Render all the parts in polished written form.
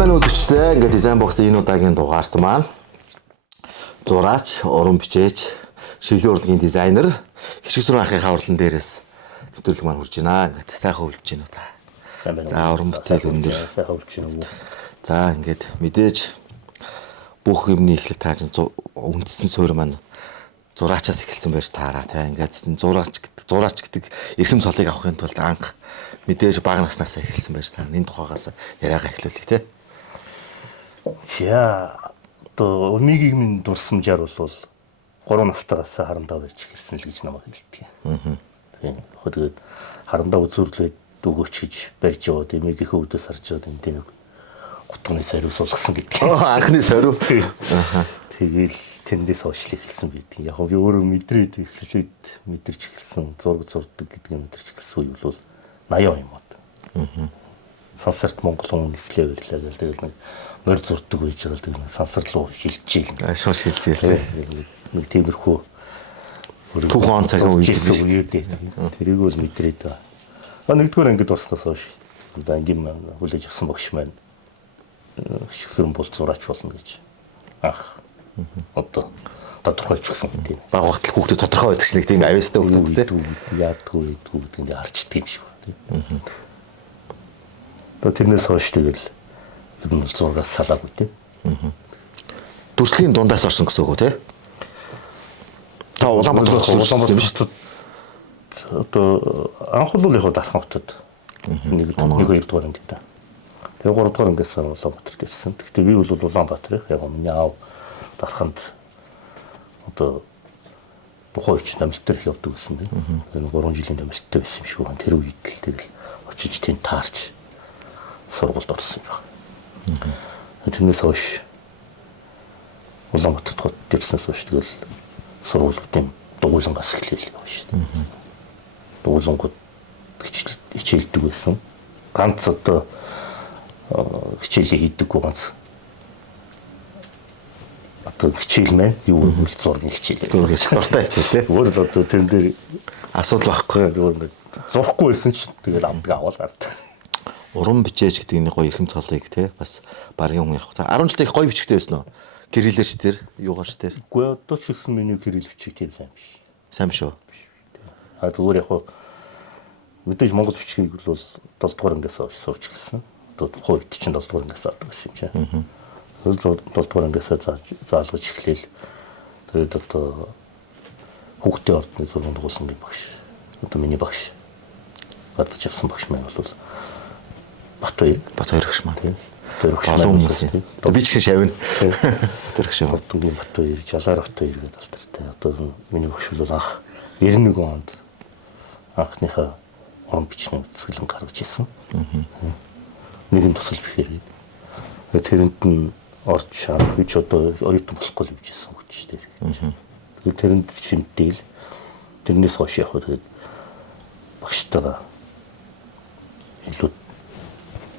Сайн байна уу үзэгчдээ. Ингээд дизайн боксын энэ удаагийн дугаарт маань зураач, уран бичээч, шилэн урлагийн дизайнер Хишиг Сүрэн ахын хаварлан дээрээс нэвтрүүлэг маань хурж байна. Ингээд сайхан хөвлөж байна уу та. Сайн байна. За уран бүтээл өндөр. Сайхан хөвлөж байна уу. За ингээд мэдээж бүх юмны эхлэл тааж үндсэн суурь маань зураачаас эхэлсэн байж таараа тий. Ингээд зураач гэдэг эрхэм цолыг авахын тулд анх мэдээж бага наснаас эхэлсэн байж таараа. Энэ тухайгаас яриагаа эхлүүлье тий. За одоо Өмигийн дурсамжаар бол 3 настайгаас харандаа байж эхэлсэн л гэж намайг хэлдэг. Тийм. Тэгээд харандаа үзүүрлээд өгөөч гэж барьж яваад Өмигийнхээ өвдөөс харж яваад энэ тийм гутганы сариу сулгасан гэдэг. Анхны сариу. Тэгэл тэндээс хойшлих хэлсэн байдаг. Яг би өөрөө мэдрээд эхлээд мэдэрч эхэлсэн зураг зурдаг гэдэг юм мэдэрч эхэлсэн үе бол 80 он юм аа. Сансарт Монгол хүн нислээ байлаа гэл тэгэл нэг морь зурдаг байж байгаа л тэгэл сансар руу шилжээл. Шууд шилжээл. Нэг тиймэрхүү түүхэн цагийн үед дээ. Тэрийг бол мэдрээд байгаа. Нэгдүгээр ангид орсноос хойш одоо ангийн хүлээж авсан багш маань Хишиг Сүрэн бол зураач болно гэж анх одоо тодорхойлчихсан тийм. Баг багтал хүүхдэд тодорхой байдаг ч нэг тийм авьяастай хүүхдэд тийм. Яадгүй гэдэг ингээ харчдаг юм шиг байна тийм. Одоо тэрнээс хойш тэгэл ер нь зургаас салаагүй тийм. Дүрслэгийн дундаас орсон гэсэн үг үү те? Та Улаанбаатар сурсан юм шүү дээ. Одоо анх бол яг Дархан хотод нэг 2 дугаар ангид та. Тэгээ 3 дугаар ангиас Улаанбаатарт ирсэн. Гэхдээ би бол Улаанбаатарын яг миний аав Дарханд одоо тухайн үеч намилт дээр явдаг гэсэн тийм. Тэгээ 3 жилийн намилттай байсан юм шиг байна. Тэр үед л тэгэл очиж тэнд таарч сургуульд орсон юм байна. Тэрнээс хойш Улаанбаатарт хот ирснээс хойш тэгэл сургуулиудын дугуйлангаас эхлэв юм шүү дээ. Дугуйлангууд хичээлдэг байсан. Ганц одоо хичээлээ хийдэггүй ганц одоо хичээл маань юу вэ? Зургийн хичээл. Зургийн дуртай хичээл тий. Өөр л одоо тэрэн дээр асуудал байхгүй. зүгээр зурхгүй байсан ч тэгэл амдаг аваад гардаг. Уран бичээж гэдэг нэг гоё эрхэм цолыг тий бас багийн хүн явах та 10 жилдээ их гоё бичгтэй байсан уу? Кириллэр ч тэр юугаар ч тэр. Үгүй одоо ч гэсэн миний кирилл бичиг тийм сайн биш. Сайн биш үү? Зүгээр яг мэдээж монгол бичгийг бол 7 дугаар ангиас сурч гэлсэн. Одоо тухайн үед чинь 7 дугаар ангиас авдаг байсан юм чинь. 7 дугаар ангиас заалгаж эхлээл. Тэгээд одоо хүүхдийн ордны зургийн дугуулсан багш. Одоо миний багш. Гадаж авсан багш маань бол Батбаяр гэх маань тийм. Олон хүмүүс. Би ч шавна. Тэр гэх шиг Батбаяр, Жалаар Батбаяр гэдэг алтартай. Одоо миний багш бол анх 91 онд анхныхаа уран бичгийн цэглэн гаргаж ирсэн. Нэгэн тусал бэхээр. Тэрэнд нь орч шаа. Би ч одоо оюутан болохгүй л бичсэн хүч дээ. Тэгээд тэрэнд шимтэл тэрнээс хойш явах тэгээд багштайгаа илүү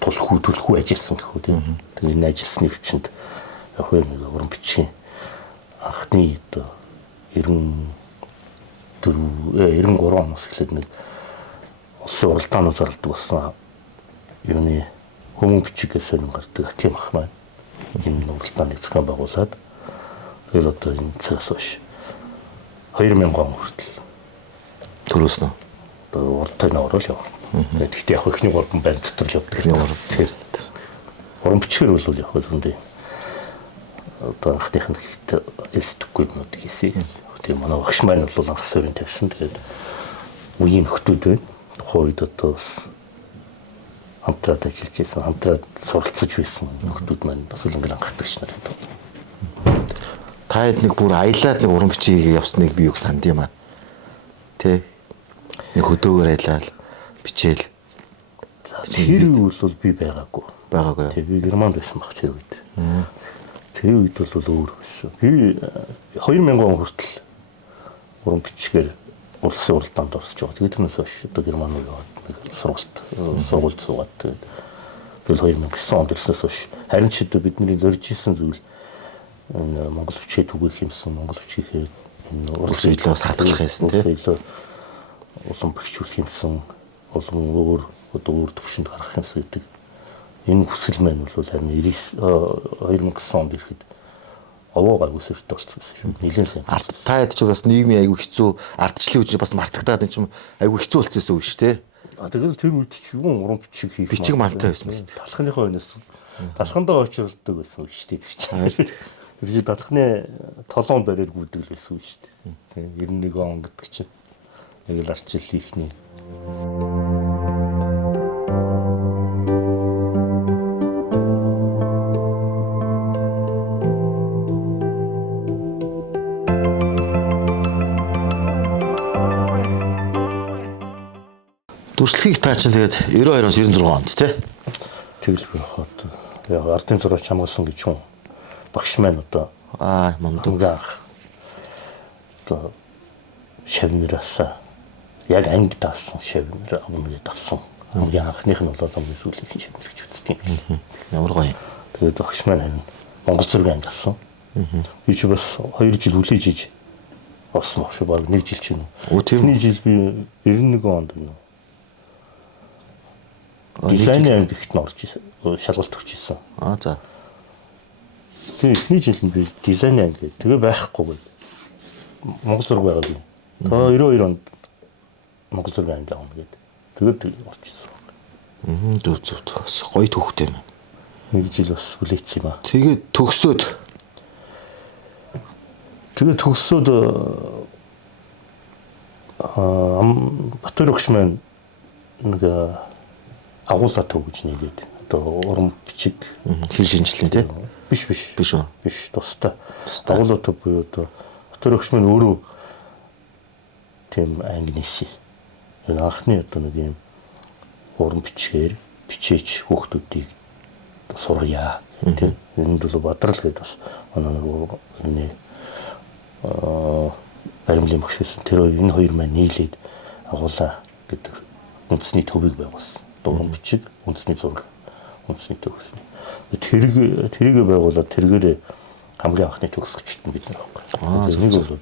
төлхүү ажилласан гэх үү тийм. Тэгээд энэ ажилласны хүчинд яг нэг уран бичгийн анхны одоо 93 оноос эхлээд нэг улсын уралдаанууд зарладаг болсон юуны хүмүүн бичигээс нь гардаг Аким ах маань энэ уралдааныг зохион байгуулад тэгэл одоо энэ цагаас хойш 2000 он хүртэл төрөөс нь одоо урд тойрны орол явна. Тэгэхдээ яг ихний 3 байр дотор л явдаг. Уран бичгээр бол яг үндэ одоо анхных нь элсдэггүй юмнууд хийсэн. Тийм манай багш маань бол анх суурин тавьсан. Тэгээд үеийн нөхдүүд байна. Тухайн үед одоо бас хамтраад ажиллаж байсан, хамтраад суралцж байсан нөхдүүд маань бас л ингээл анхдагч нар байна. Та хэд нэг бүр аялаад нэг уран бичгийг явсныг би юу санд юм аа. Тэ? Нэг хөдөөгөр аялал бичээл. Тэр үед бол би байгаагүй. Тий, би Германд байсан баг тэр үед. Тэр үед бол өөр байсан. Би 2000 он хүртэл уран бичгээр улсын уралдаанд орсож байгаа. Тэгээд тэрнээс хойш одоо Герман руу яваад сургуульд суугаад тэгээд 2009 онд ирснээс хойш харин ч одоо бидний зорж исэн зүйл энэ монгол бичгээ түгээх юмсан, монгол бичгийн энэ улсын илүүс хадгалах юмсан тийм. Улам бэхжүүлэх юмсан, улам өөр төвшөнд гарах юмсан гэдэг Энэ хүсэл маань бол харин 2000 онд ирэхэд овоо гайгүй сөртэй болчихсон шүү. Нилээн сайн. Та хэд ч бас нийгмийн айгүй хэцүү ардчлалын үеийг бас мартагдаад энэ ч айгүй хэцүү болчихсон үг шүү дээ. Тэгэл тэр үед ч юу уран бичиг хийх бичиг мантай байсан мэт. Талхныхоо өнөөс талхандаа очилдог байсан үг шүү дээ. Тэр чинь талхны толон барьер гүйдэг л байсан үг шүү дээ. 91 он гэдэг чинь яг л ардчлал ихний. Дүрслэгийг та чинь тэгээд 92-оос 96 онд тий. Тэгэл би хаад яг ардын зураач хамгаалсан гэж хүн багш маань одоо мундаг одоо шавмираас яг анги даасан шавмир амныг давсан. Хамгийн анхных нь бол хамгийн сүүлийн шавмир гэж үздэг юм. Ямар гоё. Тэгээд багш маань харин Монгол зургийн анги давсан. Би ч бас 2 жил хүлээж иж болсон багш баг 1 жил чинь. Тэрний жил би 91 онд нь дизайны ангид орж шалгалт өгч ирсэн. За. Тэгээ эхний жил нь би дизайны анги тэгээ байхгүй гээд Монгол зураг байгаа би. Тэгээ 92 онд Монгол зургийн анги авах гээд тэгээд орж ирсэн. Зүг. Гоё төвхтэй юм. 1 жил бас хүлээсэн юм аа. Тэгээд төгсөөд Батөр өгч маань нэг агуулга төв гэж нэгээд одоо уран бичиг хэл шинжилгээ тий. Биш үү? Биш тустай. Агуулга төв буюу одоо Батөр өгч маань өөрөө тийм анги нээсэн. Энэ анхны одоо нэг юм уран бичгээр бичээч хүүхдүүдийг сургая тийм. Энд бол Бадрал гэдэг бас манай баримлын багш байсан. Тэр энэ хоёр маань нийлээд агуулга гэдэг үндэсний төвийг байгуулсан. Уран бичиг, үндэсний зураг, үндэсний төв гэсэн. Тэрийг байгуулад тэргээр хамгийн анхны төгсөгчд нь бид нар байхгүй. Нэг бол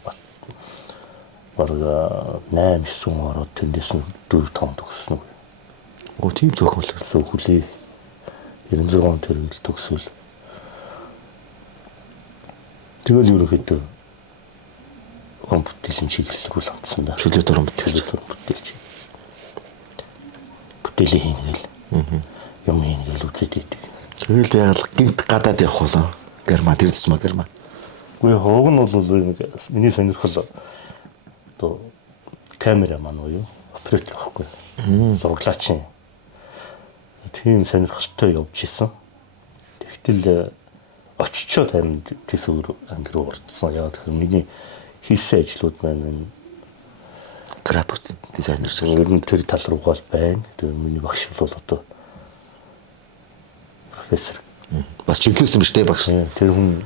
бараг 8-9 ороод тэндээс нь 4-5 төгссөн үү. Тийм зөвхөн хүлээ 96 он тэргээл төгсвөл. Тэгэл ерөөхдөө уран бүтээлийн чиглэл рүү л амтсан да. Чөлөөт уран бүтээлч. Бүтээлийн хийнгээл. Юм хийнгээл үзээд идэг. Тэгэл яг гинт гадаад явах болоо. Герман тэр тусмаа герман. Үгүй хог нь бол миний сонирхол одоо камера маань уу оператор байхгүй. Зураглаач. Тийм сонирхолтой явж исэн. Тэгтэл очичоод харин төсөөр анги руу орсон. Яг тэгэхээр миний хийсэн ажлууд маань график дизайнер шиг ер нь тэр тал руугаа л байна. Тэгээ миний багш бол одоо профессор бас чиглүүлсэн биз дээ багш. Тэр хүн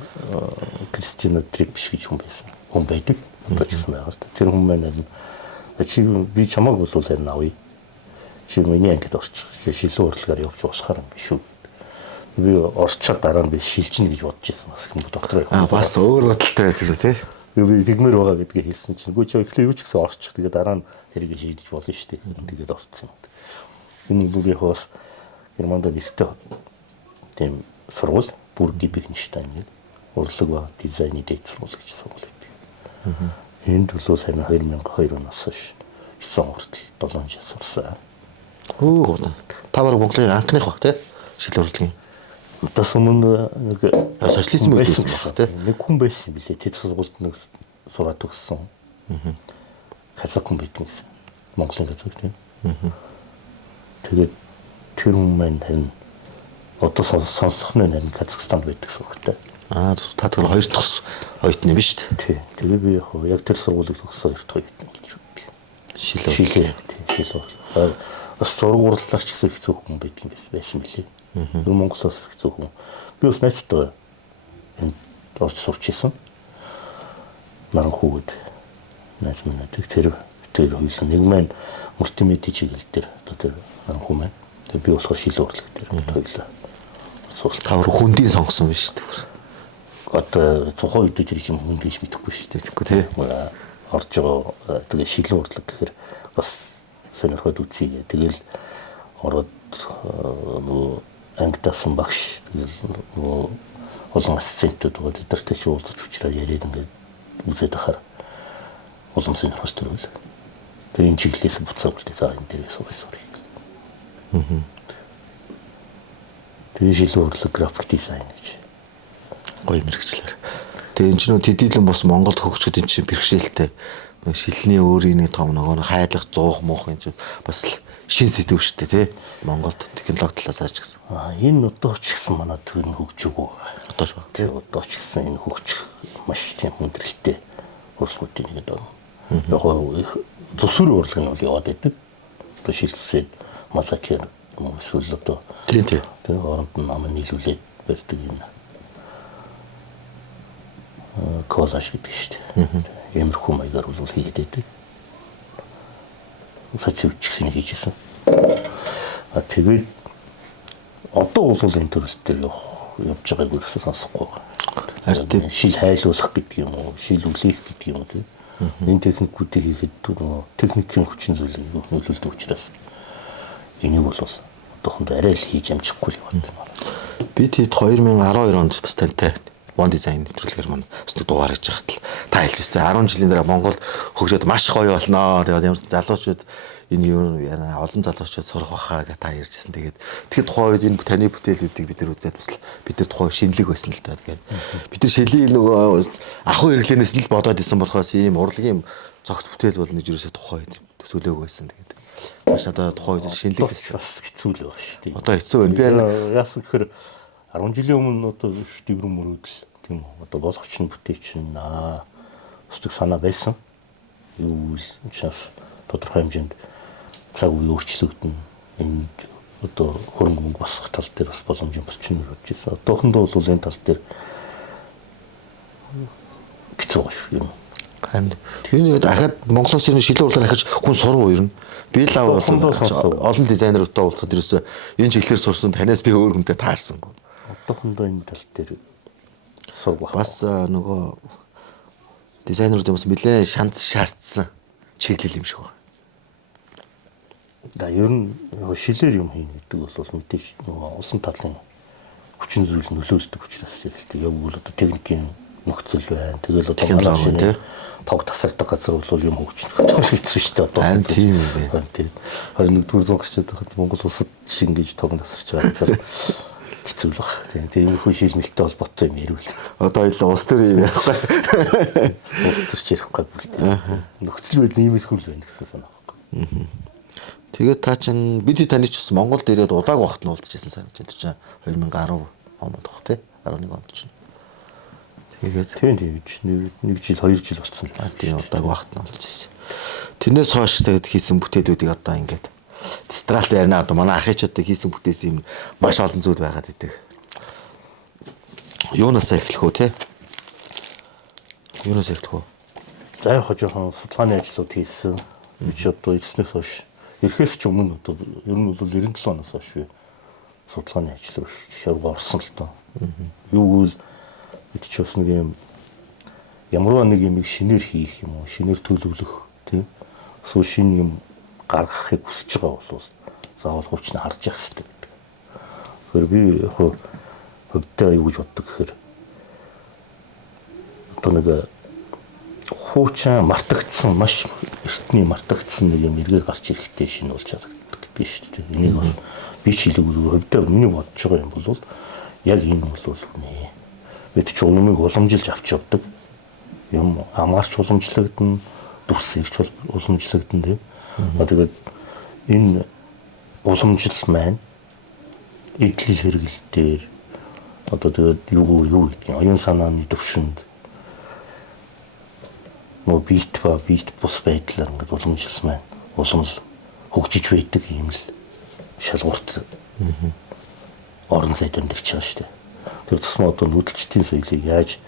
Кристина Трипш гэж хүн байсан. Хүн байдаг. Одоо ч гэсэн байгаа л да. Тэр хүн маань чи би чамааг бол харин авъя. Чи миний ангид орчих. Шилэн урлагаар явж уусахаар юм биш үү. Би орчоод дараа нь би шилжинэ гэж бодож байсан. Бас юм доктор. Бас өөр бодолтой байдаг тий. Би тэгмэр байгаа гэдгийг хэлсэн чинь үгүй чи эхлээ юу ч гэсэн орчих. Тэгээ дараа нь тэрийг шийдэж болно шүү дээ. Тэгээд орцсон юм. Энэ бол яг бас Германд нэртэй тийм сургууль Бурги Бихнштайн гэдэг урлаг ба дизайны дэд сургууль гэж сургууль байдаг. Энд бол сайн 2002 оноос хойш 9 хүртэл 7 жил сурсан. Та баруун Монголын анхных баг тий шил урлагийн. Одоо өмнө нэг социализм байсан баг тий. Нэг хүн байсан юм билээ. Тэд сургуульд нэг сураад төгссөн. Казак хүн байдаг гэсэн. Монголын казак тийм. Тэгээд тэр хүн маань харин одоо сонсох нь харин Казахстанд байдаг сургуультай. Та тэр хоёр дахь оюутны юм шүү дээ. Тий. Тэгээ би яг тэр сургуулийг төгссөн хоёр дахь оюутан болж байна. Шилээ. Шилээ. Бас зургуурлаач гэсэн их зөвхөн байдаг байсан билээ. Монголоос их зөвхөн. Би бас найзтай энд орж сурч исэн. Наран хүүхэд найз минь тэр хоёулаа нэг маань мультимедиа чиглэл дээр одоо тэр наран хүү маань. Тэгээ би болохоор шилэн урлаг дээр хоёулаа сурч. Тавар хүндийн сонгосон биш үү? Одоо тухайн үед тэр юм хүн гэж мэдэхгүй шүү дээ. Тэгэхгүй тий. Орж байгаа тэгээ шилэн урлаг гэхээр бас сонирхоод үзье. Тэгэл ороод ангидасан багш. Тэгэл олон ассистентүүд байгаа. Тэдэртэй ч уулзаж учраас яриад ингээд үзээд ахаар олон сонирхолтой төрөл. Тэгээ энэ чиглэлээс буцаад үлдээ. За энэ дээрээ суух. Тэгээ шилүү урлаг график дизайн гэж. Гоё мэрэгчлэр. Тэгээ энэ чинь тэдийлэн бус Монголд хөгжөхөд энэ чинь бэрхшээлтэй. Шилний өөрийн нэг том нөгөө хайрлах зуух муух энэ чинь бас шин сэдв шүү дээ тий. Монголд технологи талаас аж гэсэн. Энэ одоо ч гэсэн манай төр нь хөгжөөгөө. Одоо ч тий одоо ч гэсэн энэ хөгжих маш тийм хүндрэлтэй урлагуудын нэг доо. Яг зүсүр урлаг нь бол яваад байдаг. Одоо шилжүүлээд масакер эсвэл одоо тий. Тэгээ оронд нь нам нийлүүлээд барьдаг юм. Коллаж гэдэг шүү дээ. Иймэрхүү маягаар бол хийгээд байдаг. Сацивчсэн хийжсэн. Тэгээд одоо бол энэ төрөл дээр явж байгааг ерөөсөө сонсохгүй байгаа. Шил хайлуулах гэдэг юм уу? Шил үлээх гэдэг юм уу тийм. Энэ техникүүдийг хийхэд техникийн хүчин зүйлийг нөлөөлдөг учраас энийг бол одоохондоо арай л хийж амжихгүй л байна. Би тэд 2012 онд бас тантай One Design нэвтрүүлгээр маань өстө дугаар хийж хахад л та хэлжсэн. 10 жилийн дараа Монголд хөгжөөд маш гоё болноо. Тэгээд ямарсан залуучууд энэ юу олон залуучууд сурах байхаа гэж та ярьжсэн. Тэгээд тухайн үед энэ таны бүтээлүүдийг бид нар үзээд бас бид нар тухайн шинэлэг байсан л та. Тэгээд бид нар шилийн нөгөө ахуй хэрэглэнээс нь л бодоод исэн болохоос ийм урлагийн цогц бүтээл бол нэг юусоо тухайн үед төсөөлөөг байсан. Тэгээд маш одоо тухайн үед шинэлэг бас хэцүү л байна шүү дээ. Одоо хэцүү байна. Би яасан гэхээр 10 жилийн өмнө одоо дэврэн мөрөөдөл тийм одоо болгоч нь бүтээч нь өстөг санаа байсан. Юу учраас тодорхой хэмжээнд цаг үе өөрчлөгдөн энэ одоо хөрөнгө мөнгө босох тал дээр бас боломж юм болчихно гэж бодчихсон. Одоохондоо бол энэ тал дээр хэцүү байна шүү юм. Харин тэр дахиад Монголоос ирэх шилэн урлаар ахиж хүн сурах уу юм. Би л олон дизайнеруудтай уулзаад ерөөсөө энэ чиглэлээр сурсан танаас би өөр хүнтэй таарсангүй. Одоохондоо энэ тал дээр сурах бас нөгөө дизайнерууд юмс нэлээд шанц шаардсан чиглэл юм шиг байна. Да ер нь шилээр юм хийнэ гэдэг бол мэдээж нөгөө усан талын хүчин зүйл нөлөөлдөг учраас хэрэгтэй. Яг бол одоо техникийн нөхцөл байна. Тэгэл одоо технологи тог тасардаг газар бол юм хөгжих хэцүү шүү дээ. Одоо харин тийм юм байна. Тийм. 21-р зуун гарчаад байхад Монгол улсад шиг ингэж тог тасарч байгаа. Хэцүү л баг. Тийм их шилмэлтэй холбоотой юм ярил. Одоо il улс төр юм ярихгүй. Улс төрч ярихгүй бүр. Нөхцөл байдал иймэрхүү л байна гэсэн санаа байхгүй. Тэгээд та чинь бид таны ч бас Монголд ирээд удааг багт нь уулзчихсан санаж байна. Тэр чинь 2010 онд баг тий 11 онд чинь. Тэгээд тийм нэг жил 2 жил болсон л. Тийм удааг багт нь уулзчихсан. Тэрнээс хойш тэгээд хийсэн бүтээлүүдийг одоо ингээд дистралт ярина одоо манай ахычуудыг хийсэн бүтээсэн юм маш олон зүйл байгаад идэг. Юунаас эхлэх вэ те? Юунаас эхлэх вэ? За яг жоохон судалгааны ажлууд хийсэн. Би ч одоо ирснээс хойш ирэхээс ч өмнө одоо ер нь бол 97 оноос хойш би судалгааны ажил шавга орсон л доо. Юу гэвэл бид ч бас нэг юм ямарваа нэг юм шинээр хийх юм уу, шинээр төлөвлөх тийм. Эсвэл шинэ юм гаргахыг хүсэж байгаа бол заавал хүчнээ харж явах хэрэгтэй гэдэг. Тэгэхээр би яг хөвдөө юу гэж боддог гэхээр одоо нэг хуучаа мартагдсан маш эртний мартагдсан нэг юм эргээр гарч ирэхтэй шинэ болж харагддаг гэдэг шүү дээ. Энийг бол би ч хэлээгүй хөвдөө миний бодож байгаа юм бол яг энэ бол үнэ. Бид ч юмыг уламжилж авч явдаг. Юм амаарч уламжлагдана, дүрс ирч уламжлагдана тийм. Тэгээд энэ уламжил маань эдлэл хэрэгэл дээр одоо тэгээд юу гэдэг юм оюун санааны төвшөнд бит бус байдлаар ингээд уламжил маань уламжил хөгжиж байдаг юм л шалгуурт орон зай дэмжиж байгаа шүү дээ. Тэр тусмаа одоо нүүдэлчдийн соёлыг яаж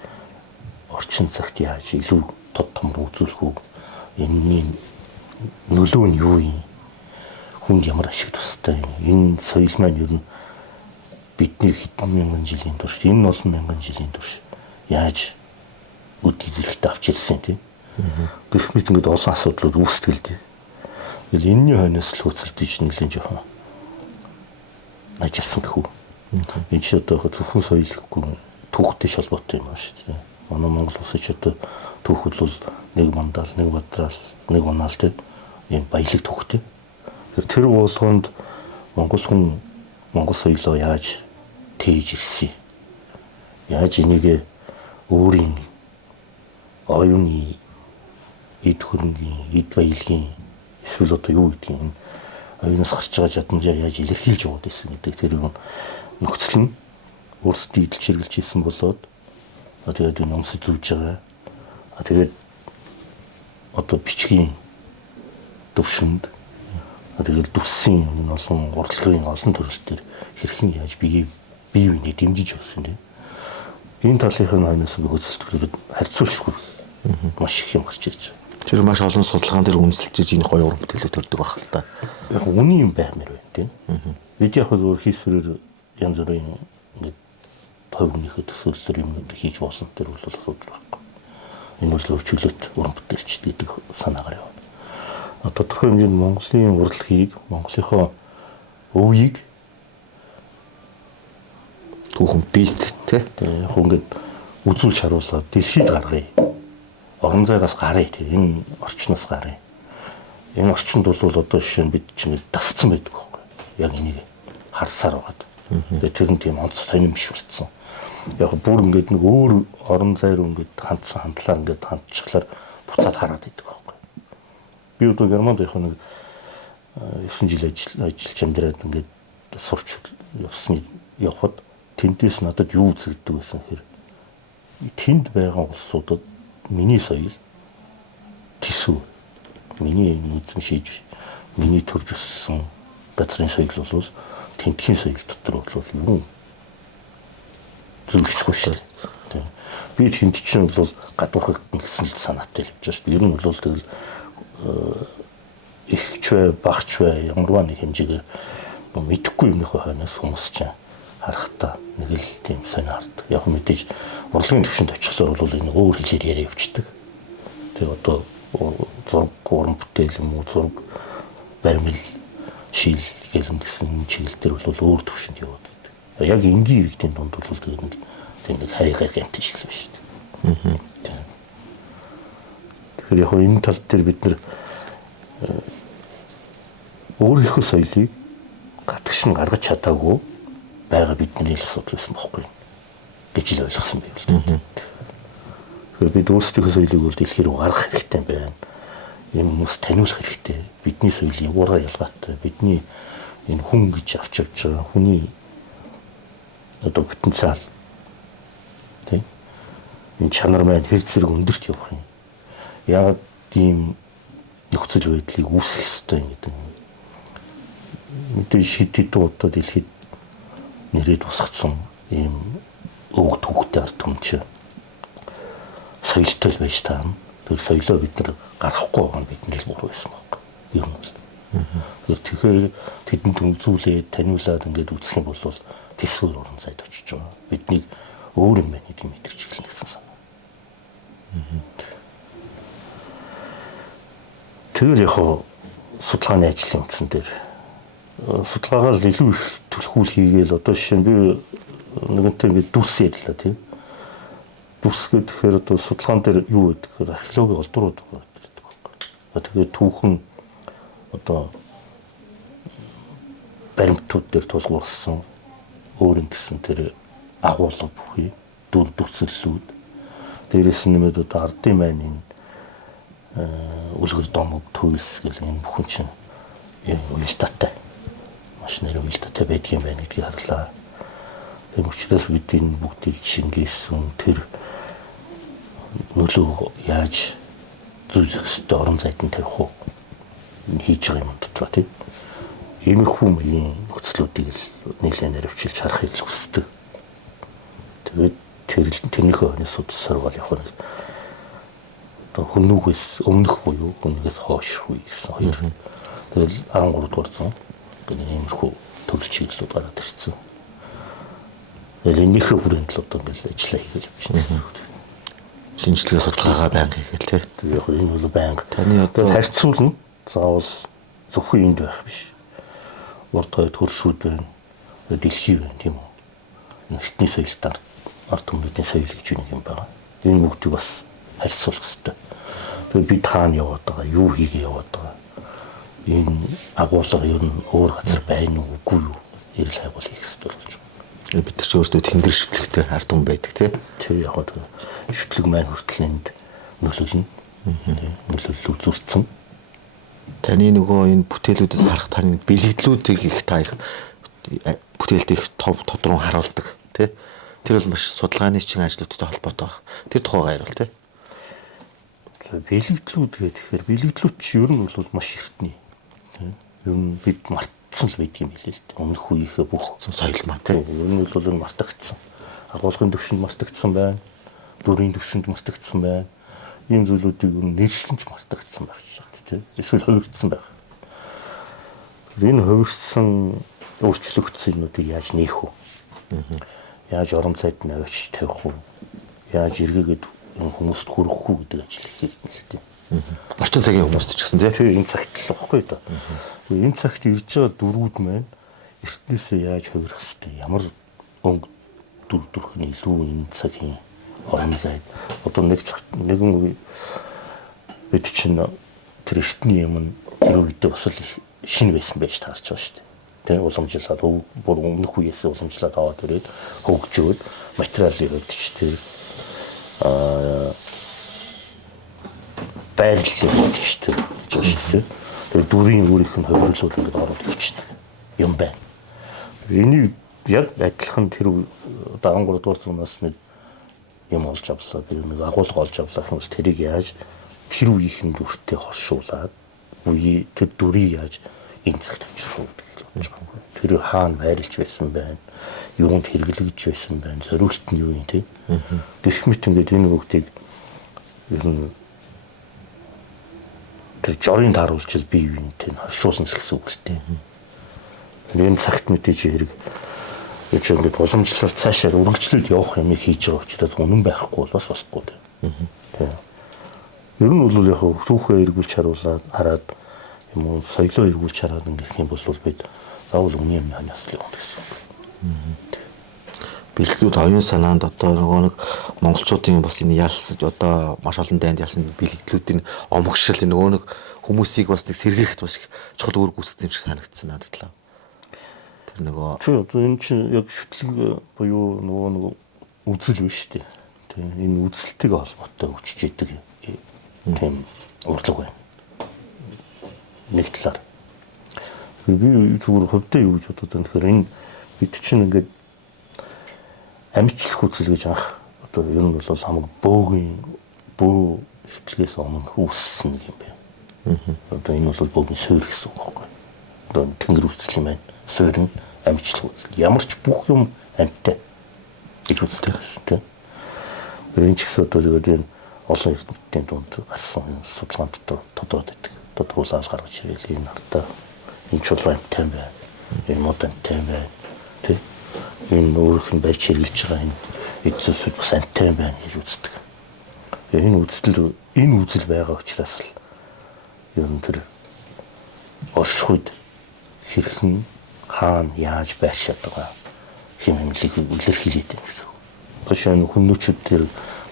орчин цагт яаж илүү тод томор үзүүлэх үү? Энэний нөлөө нь юу юм? Хүнд ямар ашиг тустай юм? Энэ соёл маань ер нь бидний хэдэн мянган жилийн турш, энэ олон мянган жилийн турш яаж үдий зэрэгтэй авч ирсэн тийм. Гэх мэт ингээд олон асуудлууд үүсдэг л дээ. Тэгэл энэний хойноос л хөөцөлдөж нэлийн жоохон ажилласан гэхүү. Энэ ч одоо зөвхөн соёлгүй түүхтэй холбоотой юм аа шүү дээ. Манай Монгол улсын ч одоо түүх бол нэг мандал, нэг бадраал, нэг унаал тийм ийм баялаг түүхтэй. Тэр болгонд монгол хүн монгол соёлоо яаж тээж ирсэн? Яаж энийг өөрийн оюуны эд хөрөнгийн, эд баялагын эсвэл одоо юу гэдгийг оюунаас гарч байгаа чадамжаа яаж илэрхийлж яваад байсан гэдэг тэр юм нөхцөл нь өөрсдөө идэлж хэрглэж ирсэн болоод тэгээд энэ өмсөж зүүж байгаа. Тэгээд одоо бичгийн төвшөнд тэгээд дүрсийн энэ олон урлагийн олон төрөл төр хэрхэн яаж бие биений дэмжиж болсон тийм. Энэ талынхын хойноос би хөдөлсөлтөд харьцуулшгүй маш их юм гарч ирж байгаа. Тэр маш олон судалгаан дээр үнэлж энэ гоё уран бүтээлүүд төрдөг байх л та. Яг үний юм баймаар байна тийм. Бид яг зөв хийсвэрээр янз бүрийн ингээд тойвныхөө төсөөллөөр юмнууд хийж болсон тэр бол асуудал байхгүй. Энэ бол зөвчөлөт уран бүтээлч гэдэг санаагаар явна. Тодорхой хэмжээнд Монголын урлагийг, Монголынхоо өвийг түүхэн бит те яг ингээд үзүүлж харуулаад дэлхийд гаргая. Орон зайгаас гарыг тийм энэ орчноос гарыг. Энэ орчинд бол одоо жишээ нь бид чинь дасцсан байдаг байхгүй. Яг энийг харсаар байгаад. Тэгээ тэр нь тийм онц сонирм биш болцсон. Яг бүр ингээд нэг өөр орон зай руу ингээд хандсан хандлаар ингээд хандчихлаар буцаад хараад байдаг байхгүй. Би одоо Германд яг нэг 9 жил ажиллаж амьдраад ингээд сурч явсны явхад тэндээс надад юу үзэгддэг байсан хэрэг. Тэнд байгаа улсуудад миний соёл тэсүү миний үзэн шийж миний төрж өссөн газрын соёл бол тентхийн соёл дотор бол юу зөвшөөрөхгүй шээ. Би тэнд чинь бол гадуурхаг гэсэн санаатай л явж байгаа шүү дээ. Ер нь бол тэгэл ихч бай, багч бай ямарваа нэг хэмжээгээр мэдэхгүй юмнийхөө хойноос хүмүүс чинь харахтаа нэг л тийм сонио хардаг. Яг мэдээж урлагийн төвшөнд очихлоор бол энэ өөр хэлээр яриа явчихдаг. Тэгээ одоо зураг уран бүтээл юм уу зураг баримл шил гэлэн гэсэн чиглэл дээр бол өөр төвшөнд яваад байдаг. Яг энгийн иргэдийн дунд бол тэгээд нэг харьяа гэнтэй шиг л биш шүү дээ. Тэгэхээр яг энэ тал дээр бид нэр өөрийнхөө соёлыг гадагш нь гаргаж чадаагүй байгаа бидний л асуудал байсан бохоггүй гэж л ойлгосон байв л дээ. Тэгэхээр бид өөрсдийнхөө соёлыг өөр дэлхий рүү гаргах хэрэгтэй байна. Энэ хүмүүс таниулах хэрэгтэй. Бидний соёл явуураа ялгаатай. Бидний энэ хүн гэж авч явж байгаа хүний одоо потенциал тийм энэ чанар маань хэр зэрэг өндөрт явах юм. Яг тийм нөхцөл байдлыг үүсгэх хэрэгтэй гэдэг. Мэдээж хэд удаа дэлхийд нэрэд усгацсан ийм өвөг төвхтэй ард түмч соёлтой байж таана. Тэр соёлоо бид нар гаргахгүй байгаа нь бидний л буруу байсан байхгүй. Юм бол. Тэгэхээр тэдэнд үзүүлээд таниулаад ингээд үзэх юм бол тэсвэр орон зайд очиж байгаа. Биднийг өөр юм байна гэдгийг мэдэрч эхэлнэ гэсэн санаа. Тэр яг судалгааны ажлын үндсэн дээр судалгаагаар илүү их түлхүүл хийгээл одоо жишээ нь би нэгэнтээ ингээд дүрс ярьлаа тийм. Дүрс гэхээр одоо судалгаан дээр юу гэдэг вэ? Археологийн олдрууд байдаг байхгүй. Тэгээд түүхэн одоо баримтууд дээр тулгуурсан өөр юм гэсэн тэр агуулга бүхий дүрсэллүүд дээрээс нь нэмээд одоо ардын маань энэ үлгэр домог төвлс гэл энэ бүхэн чинь уялдаатай маш нэр уялдаатай байдгийн байна гэдгийг харлаа. Тийм учраас бид энэ бүгдийг шингээсэн тэр нөлөө яаж зүйсэх ёстой орон зайд нь тавих уу хийж байгаа юм дотор тийм. Иймэрхүү маягийн нөхцлүүдийг л нэлээд наривчилж харахыг л хүсдэг. Тэгээд тэрнийхөө хойноос судалсаар бол яг нь хүннүүгээс өмнөх буюу хүннээс хойш үе гэсэн хоёр. Тэгэл 13 дугаар зуун гэнэ иймэрхүү төрөл чиглэлүүд гараад ирсэн. Тэгэл энийхээ хүрээнд л одоо ингээл ажиллаа хийгээл явж байна. Шинжилгээ судалгаагаа байнга хийгээл тий. Яг энэ бол байнга. Таны одоо харьцуулна заавал зөвхөн энд байх биш. Урд хойд хөршүүд байна. Дэлхий байна тийм үү. Эртний соёлд ард түмнүүдийн соёл гэж нэг юм байна. Энэ бүгдийг бас харьцуулах хэрэгтэй. Тэгээд бид хаана яваад байгаа, юу хийгээ яваад байгаа. Энэ агуулга ер нь өөр газар байна уу, үгүй юу? Эрэл хайгуул хийх хэрэгтэй болж байна. Бид нар ч өөрсдөө тэнгэр шүтлэгтэй ард түмэн байдаг тий. Тэр яг гоо шүтлэг маань хүртэл энд нөлөөлнө. Нөлөөлөл үзүүлсэн. Таны нөгөө энэ бүтээлүүдээс харах таны бэлэгдлүүдийг их та их бүтээлд их тодорхой харуулдаг тий. Тэр бол маш судалгааны чин ажлуудтай холбоотой байна. Тэр тухайгаа ярил тий. Бэлэгдлүүд гэхээр бэлэгдлүүд чи ер нь бол маш эртний. Ер нь бид мартсан л байдаг юм билээ л дээ. Өмнөх үеийнхээ бүх соёл маань тий. Ер нь бол мартагдсан. Агуулгын төвшөнд мартагдсан байна. Дүрийн төвшөнд мартагдсан байна. Ийм зүйлүүдийг ер нь нэршлэнч мартагдсан байх ч тий. Эсвэл хувирдсан байх. Энэ хувирдсан өөрчлөгдсөн юмнуудыг яаж нээх вэ? Яаж орон зайд нь авч тавих вэ? Яаж эргээгээд хүмүүст хүргэх үү гэдэг ажил хийх юм л дээ. Орчин цагийн хүмүүст ч гэсэн тий. Энэ цагт л баггүй даа. Энэ цагт ирж байгаа дөрвүүд маань эртнээсээ яаж хувирах хэвтэй? Ямар өнгө дүрхний илүү энэ цагийн орон зайд одоо нэгэн үе бид чинь тэр эртний юм тэр үедээ бас л шинэ байсан байж таарч байгаа шүү дээ. Тэ уламжлаад бүр өмнөх үеэс уламжлаад аваад ирээд хөгжөөд материал ирээд ч тэр байрлал өгчтэй гэж байна. Тэр дүрийн өөрийнх нь хувирлууд ингээд ороод ирчихсэн юм байна. Энийг яг адилхан тэр 13 дугаар зуунаас нэг юм олж авлаа. Би нэг агуулга олж авлаа гэвэл тэрийг яаж тэр үеийнхэн дүртэй хоршуулад үе тэр дүрийг яаж энэ цагт авчрах вэ? Тэр хаана байрлж байсан байна? Юунд хэрэглэгдэж байсан байна? Зориулт нь юу юм те? Гэх мэт ингээд энэ бүгдийг ер нь тэр жорын тааруулж бие биентэй харшуулсан гэсэн үг л те. Энэ цагт мэдээж хэрэг гэж ингээд уламжлал цаашаа үргэлжлээд явах юм хийж байгаа учраас үнэн байхгүй бол бас болохгүй те. Ер нь бол яг түүхээ эргүүлж хараад юм уу соёлоо эргүүлж хараад ингэх юм бол бид заавал үнийн юм ханиаслах юм гэсэн. Бэлэгдүүд оюун санаанд одоо нөгөө нэг монголчуудын бас энэ ялсаж одоо маш олон дайнд ялсан бэлэгдлүүдийн омгшил нөгөө нэг хүмүүсийг бас нэг сэргээхэд бас их чухал үүрэг гүйцэтгэх юм шиг санагдсан надад л. Тэр нөгөө одоо энэ чинь яг шүтлэг буюу нөгөө үзэл биш үү? Тийм энэ үзэлтэйг холбоотой өчж идэг тийм урлаг байна. Нэг талаар би зүгээр хөвдөө юу гэж бодод байна тэгэхээр энэ бид чинь ингээд амичлах үзэл гэж анх одоо ер нь бол хамаг бөө шүтлгээс өмнө үүссэн юм байна. Одоо энэ бол бөөгийн суурь гэсэн үг байхгүй. Одоо тэнгэр үзэл юм байна. Суурь нь амичлах үзэл. Ямар ч бүх юм амьтай гэж үздэг тийм. Энэ ч гэсэн одоо тэгээд энэ олон эрдэмтдийн дунд гарсан судалгаанд тодорхой байдаг. Тодруулаас гаргаж ирээл энэ ардаа энэ чулуу амьтай байна. Энэ мод амьтай байна. Тийм. Энэ өөрөөх нь барьж хэрэгжилж байгаа энэ эцэсүүд бас амьтай байна гэж үздэг. Энэ үзэл байгаа учраас л ер нь тэр оршихуйд хэрхэн хаана яаж байшаад байгаа хэмнэлийг илэрхийлээд байна гэсэн. Башаа хүмүүчүүд тэр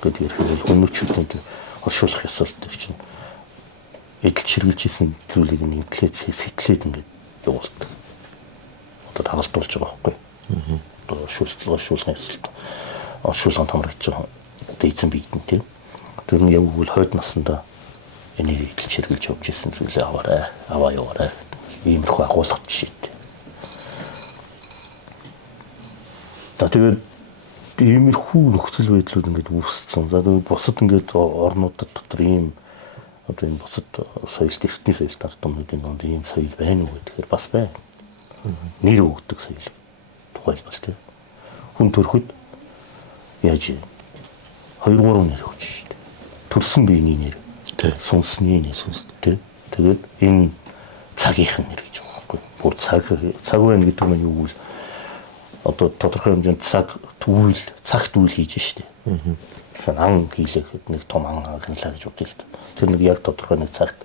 гэдэг хэрэг хүмүүчүүдэд оршуулах ёсол төр чинь эдэлж хэрглэж исэн зүйлийг нэмтлээд сэтгэлээд ингээд явуулдаг. Одоо тагалдуулж байгаа байхгүй. Одоо оршуулгын ёсолт оршуулганд хамрагч байгаа. Одоо эзэн биетэн тийм. Тэр нь яг үгүй хойд насандаа энийг эдэлж хэрглэж явж исэн зүйлээ аваа яваарай. Иймэрхүү агуулгах жишээтэй. Тэгээд иймэрхүү нөхцөл байдлууд ингээд үүссэн. За тэгээд бусад ингээд орнуудад дотор ийм одоо энэ бусад соёлт эртний соёлт ард түмнүүдийн донд ийм соёл байна уу гэхээр бас байна. Нэр өгдөг соёл тухайлбал тийм. Хүн төрөхөд яаж 2-3 нэр өгч шүү дээ. Төрсөн биений нэр, сүнсний нэр, тийм. Тэгээд энэ цагийнх нь нэр гэж байгаа байхгүй. Бүр цаг байна гэдэг нь юу вэ? Одоо тодорхой хэмжээнд цагт үйл хийж штэ. Тэгэхээр ан хийлэхэд нэг том ан анхлаа гэж бодъё л да. Тэр нэг яг тодорхой нэг цагт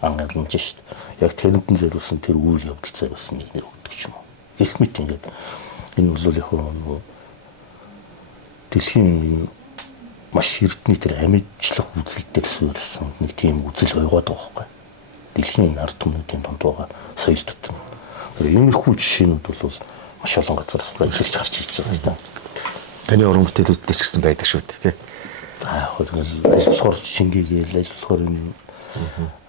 ан анхлаж штэ. Яг тэрэнд нь зориулсан тэр үйл явдал зориулсан нэг нэр өгдөг ч юм уу. Гэх мэт ингээд энэ бол яг дэлхийн маш эрдний тэр амьдлах үзэл дээр суурьсан нэг тийм үзэл байгаад байгаа байхгүй. Дэлхийн ард түмнүүдийн донд байгаа соёл дотор. Иймэрхүү жишээнүүд бол маш олон газараас эхэлж гарч ирж байгаа юм да. Таны уран бүтээлүүд дээр ч гэсэн байдаг шүү дээ, тий. За яг л ажиллахаар шингээгээл ажиллахаар энэ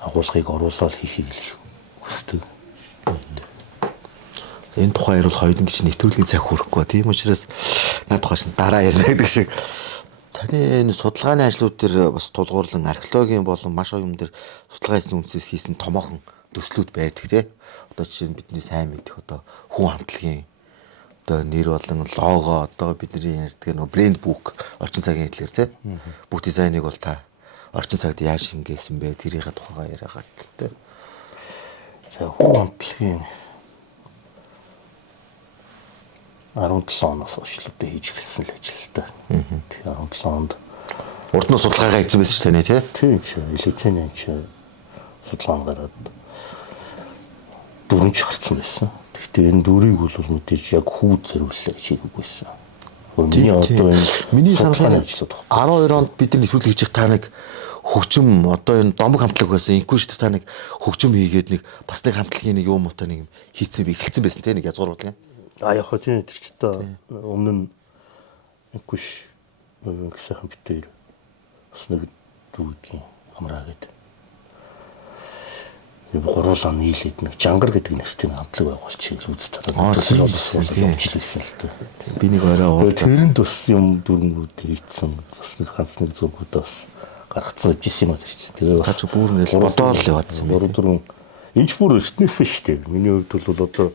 агуулгыг оруулаад хийхийг л хүсдэг. Энэ тухайд бол хоёулын гэж нэвтрүүлгийн цаг хүрэхгүй. Тийм учраас наад тухай шин дараа ярина гэдэг шиг. Таны энэ судалгааны ажлууд дээр бас тулгуурлан археологийн болон маш олон юм дээр судалгаа хийсэн үндэс хийсэн томоохон төслүүд байдаг тий. Одоо жишээ нь бидний сайн мэдих одоо хүн хамтлагийн одоо нэр болон лого одоо бидний ярьдаг нөө брэнд бук орчин цагийн хэлээр тий. Бүх дизайныг бол та орчин цагт яаж шингээсэн бэ? Тэрийнхээ тухайгаа яриагаад тий. За хүн хамтлагийн 17 оноос хойш л одоо хийж эхэлсэн л ажил л да. Тэгээ 17 онд урд нь судалгаагаа хийсэн байсан ч тань тий. Тийм ч лицензийн ч судалгаанд гараад дөрөнч гарсан байсан. Гэхдээ энэ дөрийг бол мэдээж яг хүүд зэрүүлээ хийгээгүй байсан. Миний одоо энэ миний саналын ажлууд 12 онд бид нар нэвтрүүлэг хийж та нэг хөгжим одоо энэ домог хамтлаг байсан инкүш та нэг хөгжим хийгээд нэг бас нэг хамтлагийн нэг юм уу та нэг хийцэн эхэлсэн байсан тий нэг язгууруулгын. Яг хөө тийм тэр ч та өмнө нь инкүш гэсэхэн битээр бас нэг дүүгийн амраа гэдэг. Яг гуруулаа нийлээд нэг жангар гэдэг нэртэй хамтлаг байгуулчих үзэж чадаад төсөл болсон юмчлээсэн л дээ. Би нэг орой уул. Тэрэнд бас юм дүрмүүд хийцэн бас нэг ганц нэг зүгүүд бас гаргацсан явжсэн юм аа тэр чинь. Тэгээ бас бүр нэг бодоол яваадсан юм. Дөрөв энэ ч бүр эртнээс шүү дээ. Миний хувьд бол одоо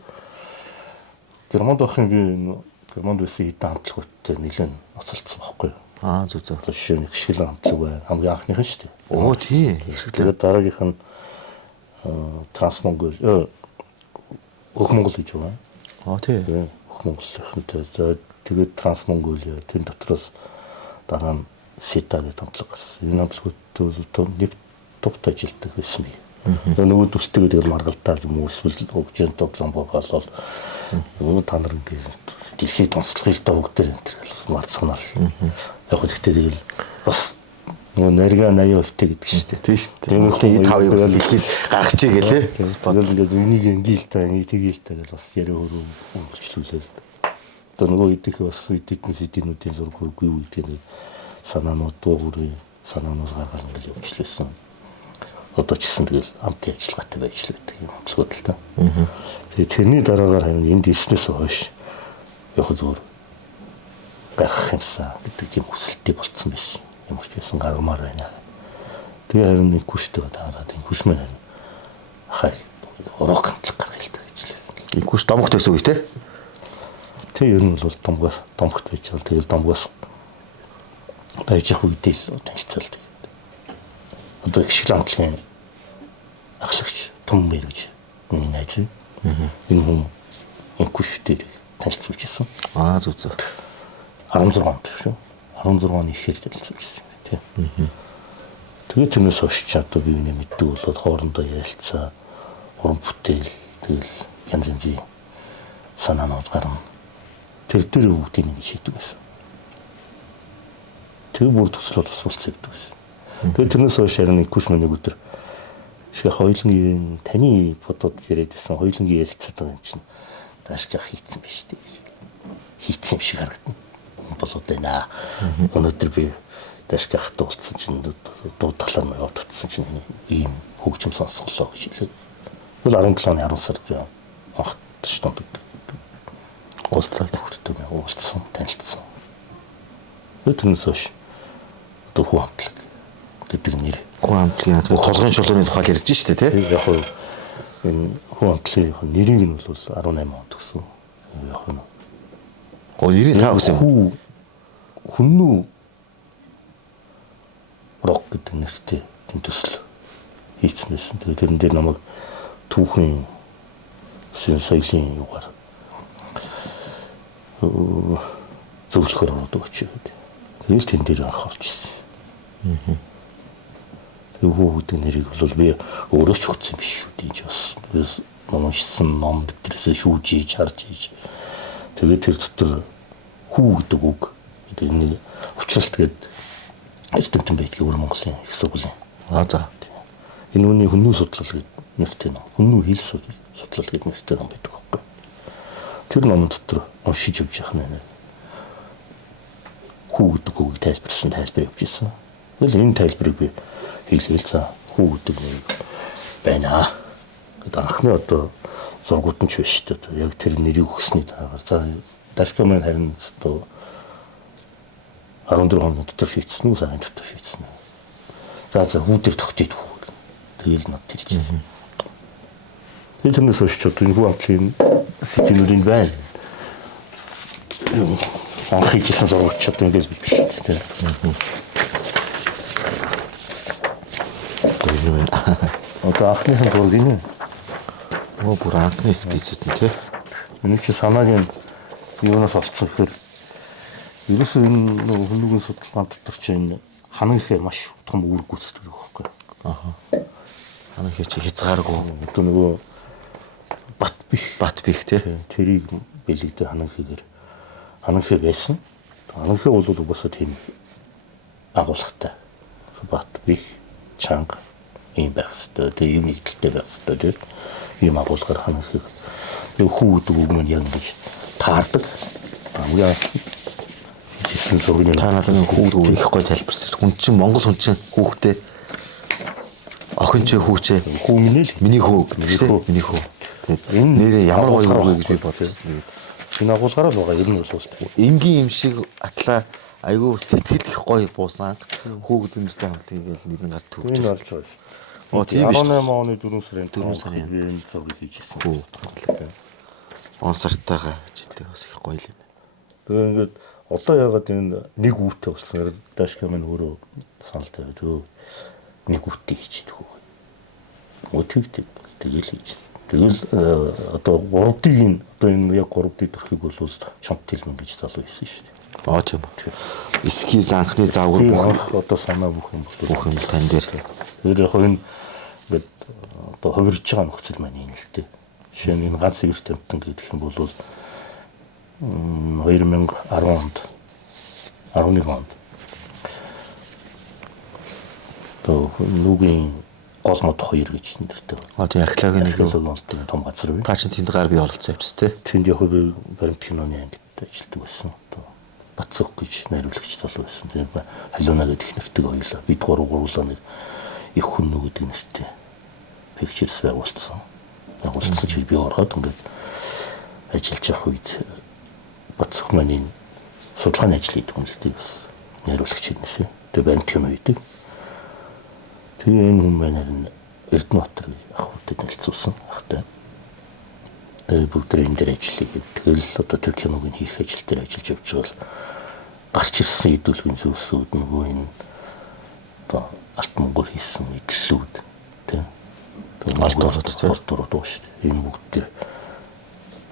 Германд байхын би Германд байсан хэдэн хамтлагуудтай нэлээд оцолцсон байхгүй юу? Аа зүг зүг. Жишээ нь хшгэл хамтлаг бай. Хамгийн анхных нь шүү дээ. Оо тий. Тэгээд дараагийнх нь Трансмонгол Өх Монгол гэж байна. Аа тий. Өх Монголынхантай. За тэгээд Трансмонголиа тэр дотроос дараа нь Сита гэдэг хамтлаг гарсан. Энэ хамтлагууд нэг товт ажилтдаг байсан би. Нөгөө дүлтэйгээ тэгэл маргалтаа юм уу эсвэл өгжэн тоглоом боогоол нөгөө та нар ингээд дэлхийд тонцлогын давг дээр энэ төр марцгнаа л. Яг гэхдээ тэгэл бас нөгөө нарга 80% гэдэг шүү дээ. Тийм шүү дээ. Монголын 5-ыг бас дэлхийд гаргачих гээ лээ. Тэгэл ингээд энийг ингээл энийг тэгээл та гэж бас яриа хөрөө өнгөлчлүүлээ. Одоо нөгөө хэдийнх бас эдийн сэдвүүдийн зураг хөргүй үү гэдэг санаанууд дуугрын санаанууд гаргал ингээл явуулчихлээсэн. Одоо ч гэсэн тэгэл хамтын ажиллагаатай байж л байдаг юм хамтлагууд л та. Тэгээ тэрний дараагаар харин энд ирснээс хойш яг зөв гарах юмсан гэдэг тийм хүсэлттэй болцсон байсан. Ямар ч байсан гаргамаар байна. Тэгээ харин нэг күштэй таараад энэ күш мэн хай урок хамтлаг гаргая л та гэж л. Энэ күш домогт байсан үг тий. Тэгээ ер нь бол домогт байж байгаа. Тэгэл домгоос байж явах үедээ л танилцалт. Одоо их шиг хамтлагийн ахлагч том мэр гэж найз. Энэ хүн инкүш дээр танилцуулж ирсэн. Аа зүг зүг. 16 онд шүү. 16 оны ихээр танилцуулж ирсэн тийм. Тэгээд тэрнээс хойш ч одоо би юуны мэддэг болоод хоорондоо ярилцаа, уран бүтээл тэгэл янз янзын санаанууд гарна. Тэр дээр бүгдийг нэг шийддэг байсан. Тэр бүр төслөд тусалцдаг байсан. Тэгээд тэрнээс хойш харин инкүш нэг өдөр шиг хоёулангийн таны бодод яриад байсан хоёулангийн ярилцаад байгаа юм чинь даашч явах хийцэн биш үү? Хийцэн юм шиг харагдана. Болоод байна. Өнөөдөр би даашч явахтай болсон чинь дуудахлаар нь яваад утсан чинь ийм хөгжим сонсголоо гэж хэлээд. Бол 17 оны 10 сард би анх төштөнд уулзаад хүртэг уулзсан, танилцсан. Тэрнээс хойш одоо хүн хамтлаг гэдэг нэр. Хүн хамтлагийн тулгын чулууны тухай ярьж штэ тий. Яг хөө энэ хүн хамтлагийн нэрийг нь бол 18 онд өгсөн. Яг нь. Нэрийг та өгсөн. Хүннүү рок гэдэг нэртэй төсөл хийсэн байсан. Тэгээд тэрэн дээр намайг түүхэн соёлын югаар зөвлөхөр ордог очиод. Тэгээд тэн дээр анх орж ирсэн. Тэгээ хүүхдийн нэрийг бол би өөрөө ч өгсөн биш шүү дээ. Бас уншсан ном дэвтрээсээ шүүж хийж харж хийж. Тэгээд тэр дотор хүү гэдэг үг Тэгээд нэг учралт гээд эрдэмтэн байдгийг өөр Монголын их сургуулийн. За. Энэ үний хүннүү судлал гэдэг нэртэй ном. Хүннүү хэл судлал гэдэг нэртэй ном байдаг байхгүй. Тэр номон дотор уншиж явж яах нэ. Хүү гэдэг үгийг тайлбарсан тайлбар явж ирсэн. Тэгэл энэ тайлбарыг би хэлээл за хүү гэдэг нэг байна. Гэт анхны одоо зургууд нь ч биш шүү дээ. Яг тэр нэрийг өгсөний дараагаар за Дашка маань харин одоо 14 хоног дотор шийдсэн үү, сарын дотор шийдсэн үү. За хүү дээр тогтъё хүү. Тэгэл над хэлчихсэн. Тэгээд тэрнээс хойш ч одоо энэ хүү амтлын сэдвүүрийн байна. Анх хийсэн зурагч одоо ингэж биш тийм. Одоо анхныхан зураг энэ. Бүр анхны скицүүд нь тий. Миний чи санаагийн юунаас олцсон гэхээр ерөөсөө энэ нөгөө хүннүгийн судалгаан дотор чи энэ ханан ихээр маш том үүрэг гүйцэтгэдэг байхгүй. Ханан ихэ чи хязгааргүй. Одоо нөгөө бат бих тий. Тэрийг бэлэгдээ ханан ихэ байсан. Ханан ихэ бол угаасаа тийм агуулгатай. Бат бих чанга ийм байх хэрэгтэй. Тэгээ юм ихтэй байх хэрэгтэй тий. Ийм агуулгаар ханан ихэ. Тэгээ хүү гэдэг үг нь яг ингэж таардаг. Яа жишээ зургийн та надад нэг хүүхдээ их гоё тайлбарсан. Хүн чинь Монгол хүн чинь хүүхдээ охин чи хүүчээ хүү минь л миний хүү миний хүү. Тэгээд энэ нэрээ ямар гоё үг гэж би бодчихсон. Тэгээд энэ агуулгаараа л байгаа ер нь бол энгийн юм шиг атлаа айгүй сэтгэл их гоё буусан. Хүү гэдэг нэртэй хамтлаг ингээл нэр нь гард төвч. Энэ орж байгаа. Тийм 18 оны 4 сарын энэ зургийг хийжсэн. Хүү. Он сартайгаа жинтэй бас их гоё юм. Тэгээ ингээд одоо яагаад энэ нэг үүтэй болсон. Дашка маань өөрөө санал тавиад нэг үүтэй хийчихдэг хөө. Мотивтэй тэгэл хийчихсэн. Тэгэл одоо 3D-ийн одоо энэ яг 3D төрхийг бол чамт хэлмэн гэж залуу хийсэн шүү дээ. Тийм үү. Эскиз анхны заавар бүх одоо санаа бүх юм тань дээр. Тэр яг энэ ингээд одоо хувирж байгаа нөхцөл маань юм л дээ. Жишээ нь энэ ганц эвэр тамтан гэдэг юм бол 2010 онд 11 онд то нүгийн гол мод 2 гэж нэртэй. Тийм археологийн нэг том газар бай. Та чинь тэнд гар бий оролцсон явц тий. Тэнд яг би баримт киноны ангид ажилладаг байсан. Одоо Бацог гэж найруулагч залуу байсан. Тийм халууна гэдэг их нэртэй ойлоо. Бид гурлаа нэг их хүннүү гэдэг нэртэй пикчерс байгуулсан. Байгуулсан чи би ороход ингээд ажиллаж явах үед Бацог маань судалгааны ажил хийдэг юм л дээ. Найруулагч юмсэн. Тэгээ баримт кино хийдэг. Тэгээ энэ хүн маань Эрдэнэбаатар ахуудад нэлцүүлсэн ахтай. Тэгээ бүгд энэ дээр ажиллая. Тэгэл одоо тэр киног нь хийх ажил дээр ажиллаж явж байгаа бол гарч ирсэн хэдүүлгийн зүйлсүүд нөгөө энэ одоо Алт Монгол хийсэн эдлүүд тийм. Ордород шүү дээ. Энэ бүгд дээр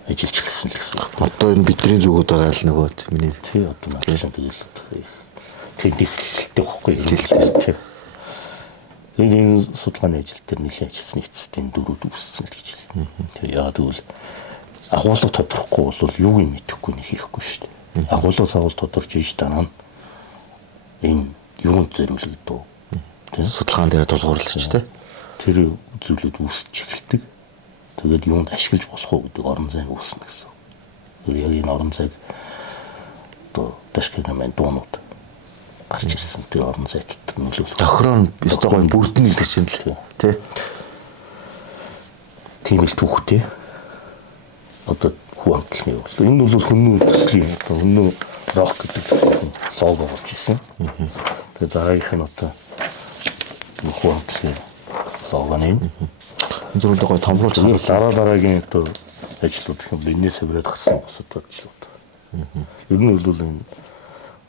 ажиллаж эхэлсэн л гэсэн. Одоо энэ бидний зүгүүд байгаа л нөгөө миний тий одоо наашаа тэгэл тийм дисклэлтэй байхгүй юм. Энэ судалгааны ажил дээр нэлээд ажилласны эцэстийн дөрүүд үүссэн л гэж хэлээ. Тэгээ яа тэгвэл агуулга тодорхохгүй бол юу юм мэдэхгүй нэг хийхгүй шүү дээ. Агуулга цаавал тодорч иж дараа нь энэ юунд зориулагдав. Тийм судалгаан дээр тулгуурлаж тий. Тэр зүйлүүд үүсэж эхэлдэг. Тэгээд юунд ашиглаж болох уу гэдэг орон зай үүснэ гэсэн. Тэр яг энэ орон зайг одоо Дашкагийн маань дуунууд гарч ирсэн тэр орон зайд нөлөөлөх. Тохироо өстой гоё бүрдэн гэдэг чинь л тий. Тийм л түүхтэй. Одоо хүү амтлын юм бол энэ бол хүннүү төслийн хүннүү рок гэдэг лого болж ирсэн. Тэгээд дараагийнх нь одоо хүү амтлын лого нэм. Зүрхтэй гоё томруулж дараагийн одоо ажлууд гэх юм бол энэс аваад гарсан босод ажлууд. Ер нь бол энэ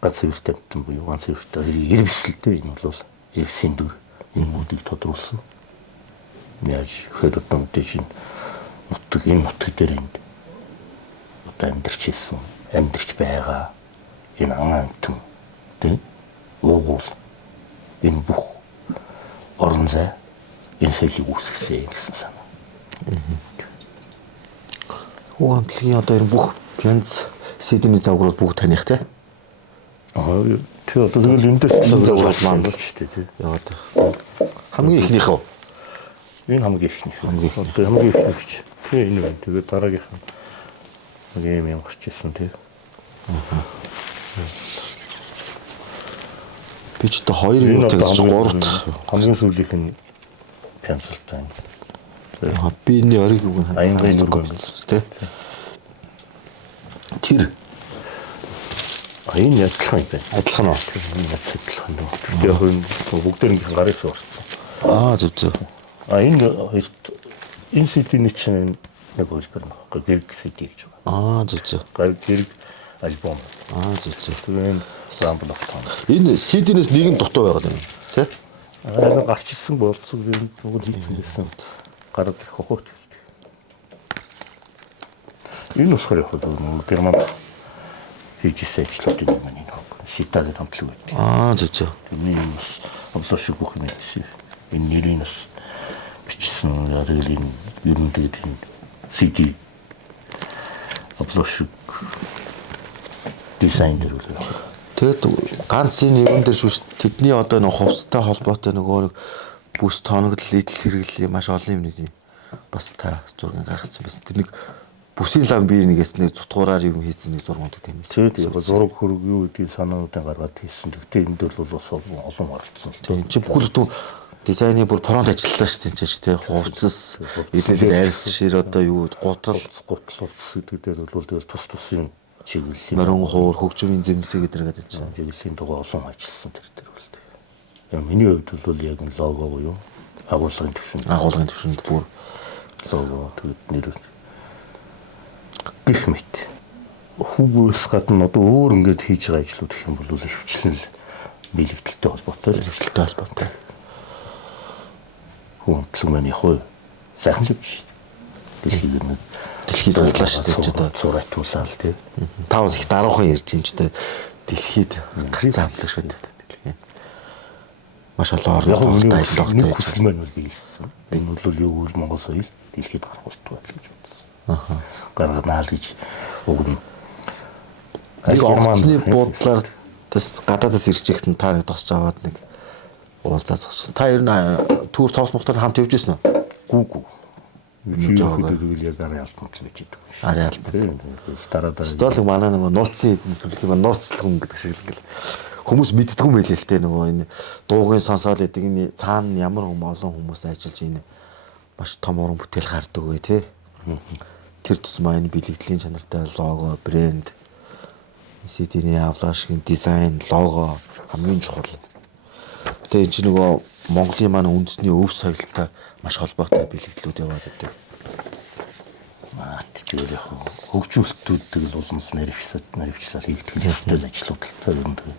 ганц эвэртэй буюу ганц эвэртэй ирвэсэлтэй энэ бол ирвэсийн дүр энэ бүдийг тодруулсан. Яаж хэд одоо мэдээж нутаг энэ нутаг дээр энд одоо амьдарч ирсэн амьдарч байгаа энэ амтэн тийм уугуул энэ бүх орон зай энэ соёлыг үүсгэсэн гэсэн санаа. Хүү амтлагийн одоо энэ бүх янз сэдвийн загварууд бүгд таних тий. тэр одоо тэгэл эндээс зурвал маань л шүү дээ тий. Яваад. Хамгийн ихнийх үү? Энэ хамгийн ихнийх. Хамгийн ихнийх. Тий энэ байна. Тэгээд дараагийнх нь нэг юм гарч ирсэн тий. Би ч одоо 2 минутыг ч 3 дахь хамгийн сүүлийнх нь пенсилт байна. Би энэ ориг үг нь аянгын нүргэн тий. Тэр энэ адилхан юм байна. адилхан уу? Энэ адилхан дөө. Яг энэ бүгдээр ингэ гарын суурсан. Зөв. Энэ CD-ний чинь нэг хөлбөр нөхгүй гэрэг CD гэж байгаа. Зөв. Гэрэг альбом. Зөв. Тэгээд сампл авсан. Энэ CD-нээс нэг нь дутуу байгаад байна. Тий? Аа гарч ирсэн болцсон энэ бүгд хийсэн гэсэн гараад ирэх хөхөт. Энэ болохоор яг нэг герман хийжсэн ажлууд юм байна энэ. Шитагийн хамтлаг байдаг. Зөв. Энэ юмс облошиг бүх юм гэсэн. Энэ нэрийн бас бичсэн ярилын ер нь тэгээд энэ CD облошиг дизайн дээр үл. Тэгэд ганц энэ юм дээр шүү дээ. Тэдний одоо нэг хувцастай холбоотой нөгөө бүс тоноглол идэл хэрэглээ маш олон юм нэг бас та зургийг гаргацсан байсан. Тэр нэг бүсийн лам бие нэгээс нэг цутгуураар юм хийсэн нэг зургууд тэмээс. Тэгээд зураг хөрөг юу гэдгийг санаануудаа гаргаад хийсэн. Тэгтээ энэ дээр бол бас олон оролцсон. Тийм чи бүхэл бүтэн дизайны бүр фронт ажиллалаа шүү дээ чи тий хувцас эдэлэг арьс шир одоо юу гутал гэдэг дээр бол тэгэл тус-тусын чиглэл морин хуур хөгжмийн зэмсэг гэдэг чинь чиглэлийн дугаа олон ажилласан тэр дээр бол тэг. Яг миний хувьд бол яг энэ лого буюу агуулгын төвшөнд бүр лого тэгээд нэр гэх мэт хүүгээс гадна одоо өөр ингэж хийж байгаа ажлууд гэх юм бол хвчлэн бэлэгдэлтэй холбоотой. Хүндлэг маань яг хөө сайхан л биш. Дэлхийд гарлаа шүү дээ ч одоо зурайтуулаад тий. 5 их даруухан ярьж юм ч дээ дэлхийд гарцсан хамтлаг шүү дээ. Маш олон орнууд аялалтай хүсэл маань бол биелсэн. Энэ бол юу вэ Монгол соёл дэлхийд гарах болтгоо гэж бодсон. Гарганаа л гэж өгнө. Германы буудлаар тэс гадаадас ирж ихтэн та нэг тосч аваад нэг уулзаа зогссон. Та ер нь түүр тоглох мохтор хамт явж ирсэн үү? Гүү. Тэгэл яг арай албан гэж хэлдэг. Арай албан. Дараа. Стол манай нөгөө нууцсан эзэн төлөх юм нууцлах хүн гэдэг шиг л ингээл хүмүүс мэддэггүй юм байл л те нөгөө энэ дуугийн сонсоол гэдэг энэ цаана ямар олон хүмүүс ажиллаж энэ маш том уран бүтээл гардаг вэ те. Тэр тусмаа энэ бэлэгдлийн чанартай лого, брэнд, CD-ний авлаашгийн дизайн, лого хамгийн чухал. Тэгээ энэ чинь нөгөө Монголын маань үндэсний өв соёлтой маш холбоотой бэлэгдлүүд яваад байдаг. Тэгэхээр яг хөгжүүлэлтүүдийг л улмс наривчлал хийгдэх хэрэгтэй ажлууд л та юм дээ.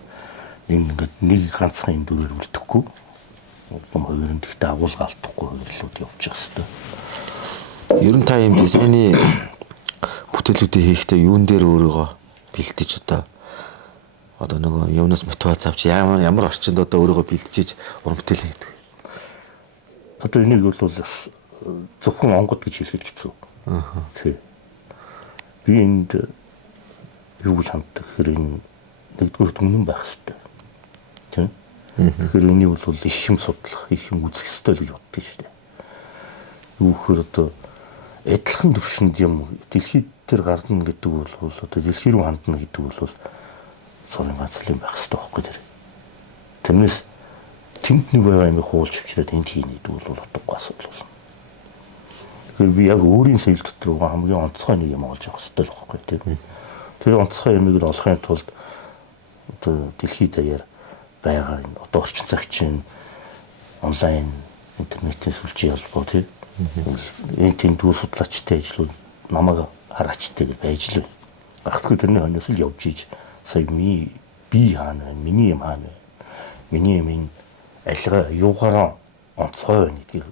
Энэ ингээд нэг ганцхан юм дүрээр үлдэхгүй. Том хоёрын гэхдээ агуулга алдахгүй хөвлүүд явж байгаа хэрэгтэй. Ер нь та юм дизайны бүтээлүүдийг хийхдээ юун дээр өөрийгөө бэлтэж одоо нөгөө юунаас мотивац авч ямар орчинд одоо өөрийгөө бэлтжиж уран бүтээл хийдэг. Одоо энийг бол зөвхөн онгод гэж хэлэх хэцүү. Тий. Би энд юу гэж ханддаг гэхээр энэ нэгдүгээр түмэн байх хэрэгтэй. Тийм. Тэгэхээр энийг бол их юм судлах, их юм үзэх хэрэгтэй гэж боддог шүү дээ. Юу гэхээр одоо адилхан төвшөнд юм дэлхийд дээр гарна гэдэг бол одоо дэлхий рүү хандна гэдэг бол цорын ганцлын байх хэрэгтэй байхгүй тэр. Тэрнээс тэнд нэг байгаа юм хуулж авчираад энд хийнэ гэдэг бол утгагүй асуудал болно. Тэгэхээр би яг өөрийн соёл дотор хамгийн онцгой нэг юм олж авах хэрэгтэй л байхгүй тийм. Тэр онцгой юмыг олохын тулд одоо дэлхийд даяар байгаа энэ одоо орчин цагчийн онлайн интернетээс үлжиж ялбаа тийм. Энэ тэмдгүү судлаачтай ажлууд намайг хараачтай гэж байж л. Гагтгүй тэрний хойноос л явж ийж сая би хаана вэ? Миний юм хаана вэ? Миний юм энэ альгаа юугаараа онцгой байна гэдгийг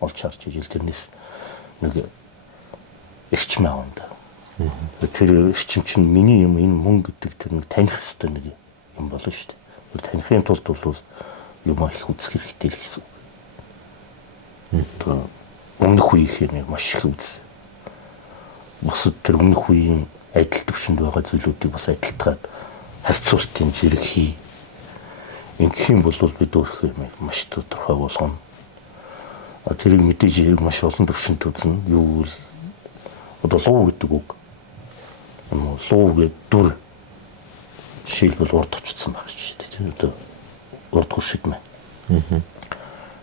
олж харж ижил тэрнээс нэг эрчим аавна. Тэр эрчим чинь миний юм энэ мөн гэдэг тэр нэг таних хэвээр нэг юм болно шүү дээ. Тэр танихын тулд бол юм их үзэх хэрэгтэй л гэсэн. Тэр өмнөх үеийн юм маш их үз. Бусад тэр өмнөх үеийн адил төвшөнд байгаа зүйлүүдийг бас адилтгаад харьцуултын зэрэг хий. Ингэх юм бол бид өөрсдөө маш тодорхой болгоно. Тэрийг мэдээж маш олон төвшөнд үзнэ. Юу вэ? Одоо луу гэдэг үг. Луу гэдэг дүр жишээлбэл урд очсон байх шүү дээ. Одоо урд хуршид мэн.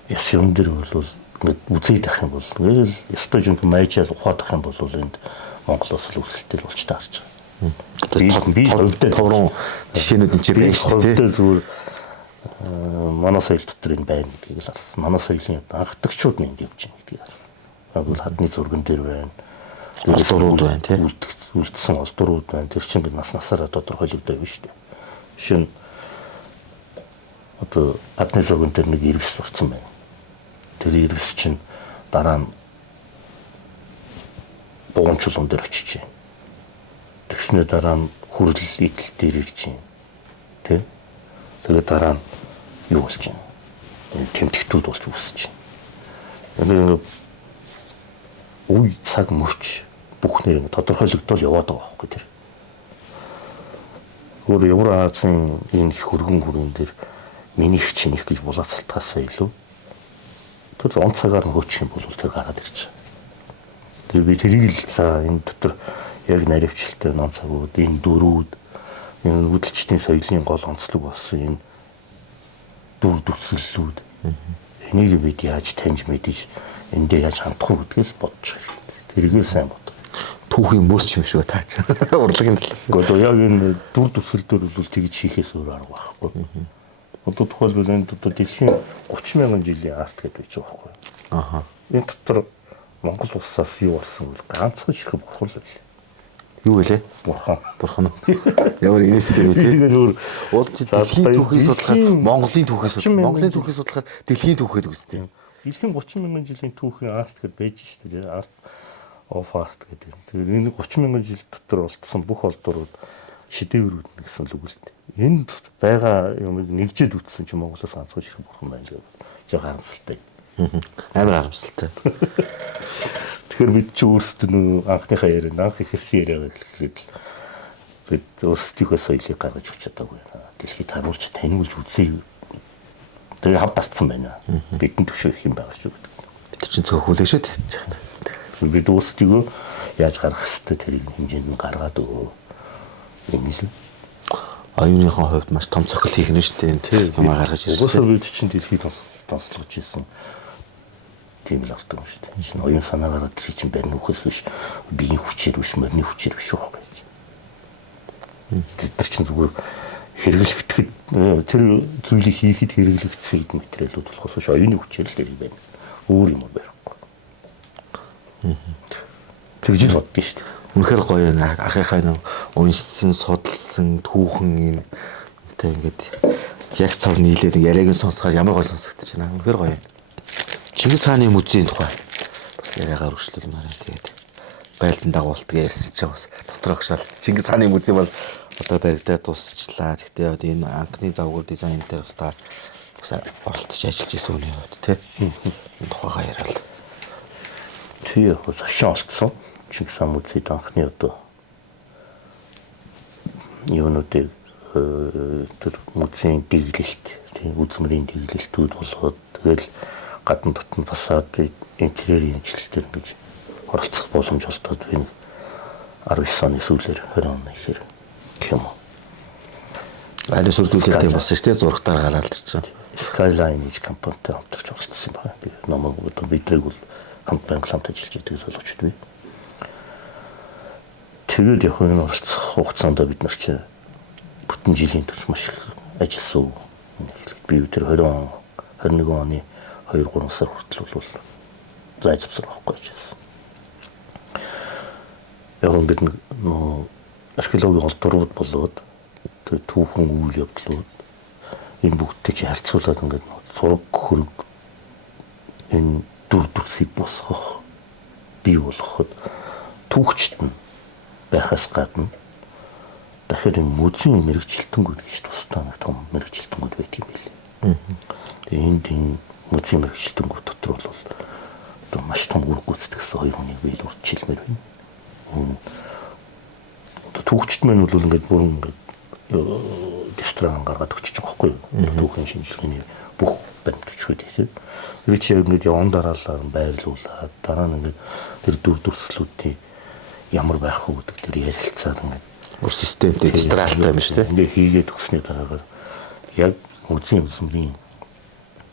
Яс юм дээр бол ингээд үзээд ах юм бол ингээл ястай юм майжаал ухаад ах юм бол энд Монголоос л үсэлтэл болж таарч байгаа. Би товрон жишээнүүд нь ч байна шүү дээ. Зүгээр манай соёл дотор энэ байна гэдгийг л харсан. Манай соёлын анхдагчуд нь энд явж байгаа гэдгийг харсан. Бол хадны зурган дээр байна. Олдурууд байна тий. Үлдсэн олдурууд байна. Тэр чинь бид насаараа тодорхойлогдоо байна шүү дээ. Жишээ нь одоо хадны зурган дээр нэг иргэс сурцсан байна. Тэр иргэс чинь дараа нь бугуун чулуун дээр очиж байна. Тэгснээр дараа нь хүрэл идэл дээр ирж байна. Тэ? Тэгээд дараа нь юу болж байна? Тэмдэгтүүд болж үүсэж байна. Ингээд үе цаг мөч бүх нэр тодорхойлогдол яваад байгаа байхгүй тэр. Өөр Евразийн энэ их хөргөн хүрэн дээр минийх чинийх гэж булаацалтгаасаа илүү тэр он цагаар нь хөөчих юм бол тэр гараад ирж байгаа. Тэр би тэрийг л за энэ дотор яг наривчлалтай ном цагууд энэ дөрүүд энэ хөдөлгчдийн соёлын гол онцлог болсон энэ дүр дүрслэлүүд энийг бид яаж таньж мэдэж эндээ яаж хандах вэ гэдгийг л бодож байгаа. Тэрийг сайн бод. Түүхийн мөрч юм шиг таач. Урлагийн талаас. Одоо яг энэ дүр дүрслэл дээр бол тэгж хийхээс өөр арга байхгүй. Одоо тухайлбал энэ одоо дэлхийн 30 мянган жилийн арт гэдэг байж байгаа байхгүй. Аха. Энэ дотор Монгол улсаас юу болсон вэ? Ганцхан ширхэг бурхан л байлээ. Юу вэ? Бурхан. Бурхан уу? Ямар инээдтэй вэ тий? Уул чи дэлхийн түүхийг судлахад Монголын түүхийг судлах. Монголын түүхийг судлахад дэлхийн түүхээд үстэй. Дэлхийн 30 мянган жилийн түүхийн арт гэдээ байж шүү дээ. Арт of art гэдэг. Тэгэхээр энэ 30 мянган жил дотор олдсон бүх олдурууд шедеврүүд гэсэн л үг л дээ. Энд байгаа юмыг нэгжээд үтсэн чи Монголоос ганцхан ширхэг бурхан байна гэж жоо харамсалтай. Амар харамсалтай. Тэгэхээр бид ч өөрсдөө анхныхаа ярианд анх ихсэн яриа гэхлээр бид өөрсдийнхөө соёлыг гаргаж өгч чадаагүй. Дэлхийд харуулж таниулж үзье. Тэгээ хав барцсан байна. Бидний төвшөө их юм байгаа шүү гэдэг. Бид чинь цөөхүүлээ шүү дээ. Бид өөрсдөө яаж гаргах хэвээр тэрийг хэмжээнд нь гаргаад өгөө. Юм л. Оюуныхон хувьд маш том цохил хийх нь шүү дээ. Юм гаргаж ирсэн. Уусаа бид чинь дэлхийд тонцлогч ийсэн. Тийм л автомат шүү дээ. Шинэ оюун санаагаараа тэр чинь барин үхээс биш биеийн хүчээр биш мөрний хүчээр биш үү гэж. Тэр чинь зүгээр хэрэглэгдэхэд тэр зүйлийг хийхэд хэрэглэгдсэн материалууд болохоос биш оюуны хүчээр л дээр байна. Өөр юм байхгүй. Тэгж л боддоо шүү дээ. Үнэхээр гоё юм. Ахыхаа нэг уншсан, судалсан, түүхэн юм тэ ингээд яг цав нийлээд яриаг нь сонсохоор ямар гоё сонсогдож байна. Үнэхээр гоё юм. Чингис хааны музейн тухай бас яриагаар өргөжлүүлмээр байна. Тэгээд байлдан дагуултыг ярьсан ч бас дотор огшаал. Чингис хааны музей бол одоо баригдаад дуусчлаа. Гэхдээ одоо энэ анхны завгуур дизайн дээр бас та бас оролцож ажиллаж исэн үний хувьд тий. Энэ тухайгаа яриад. Тий, хашаа олцсон. Чингис хаан музейд анхны одоо юунуудыг тэр музейн дэглэлт, тий үзмэрийн дэглэлтүүд болгоод тэгэл гадна дотн фасад интерьерийн ажил дээр гэж оролцох боломж олдоод байна. 19 оны сүүлээр 20 оны ихэр гэх юм уу. Ари сүрдүүлэлт юм болсон шүү дээ. Зургатаар гараад ирсэн. Skyline гэж компанитай хамтарч оролцсон байна. Би намайг одоо бидрийг бол хамт ажиллаж байдаг солилцод бай. Тэгээд яг энэ оролцох хугацаанд бид нар чи бүтэн жилийн турш маш их ажилласан. Би тэр 21 оны 2-3 сар хүртэл бол зайцсан байхгүй ч. Яг бид археологийн олдурууд болоод тэр түүхэн үйл явдлууд энэ бүгдтэй чи харьцуулаад ингээд зураг хөрөг энэ дүр төрхийг босгох бий болгоход түүхчт нь байхаас гадна дахиад энэ музейн мэрэгчлэлтэнгүүд гэж тусдаа нэг том мэрэгчлэлтэнгүүд байдаг юм билээ. Тэгээ энэ музейн мэрэгчлэлтэнгүүд дотор бол одоо маш том үр гүйцэтгэсэн хоёр хүнийг би л урьдчилмээр байна. Одоо түүхчт маань бол ингээд бүр ингээд дистран гаргаад өгч байгаа байхгүй юу? Түүхэн шинжилгээний бүх баримтчгууд тийм. Тэр чи яг ингээд яван дараалал байрлуулаад дараа нь ингээд тэр дүрслүүдийн ямар байх вэ гэдэг тэр ярилцаад ингээд бүр системтэй дистралтай юм шүү дээ. Ингээд хийгээд өгсөний дараагаар яг үзэн үзмрийн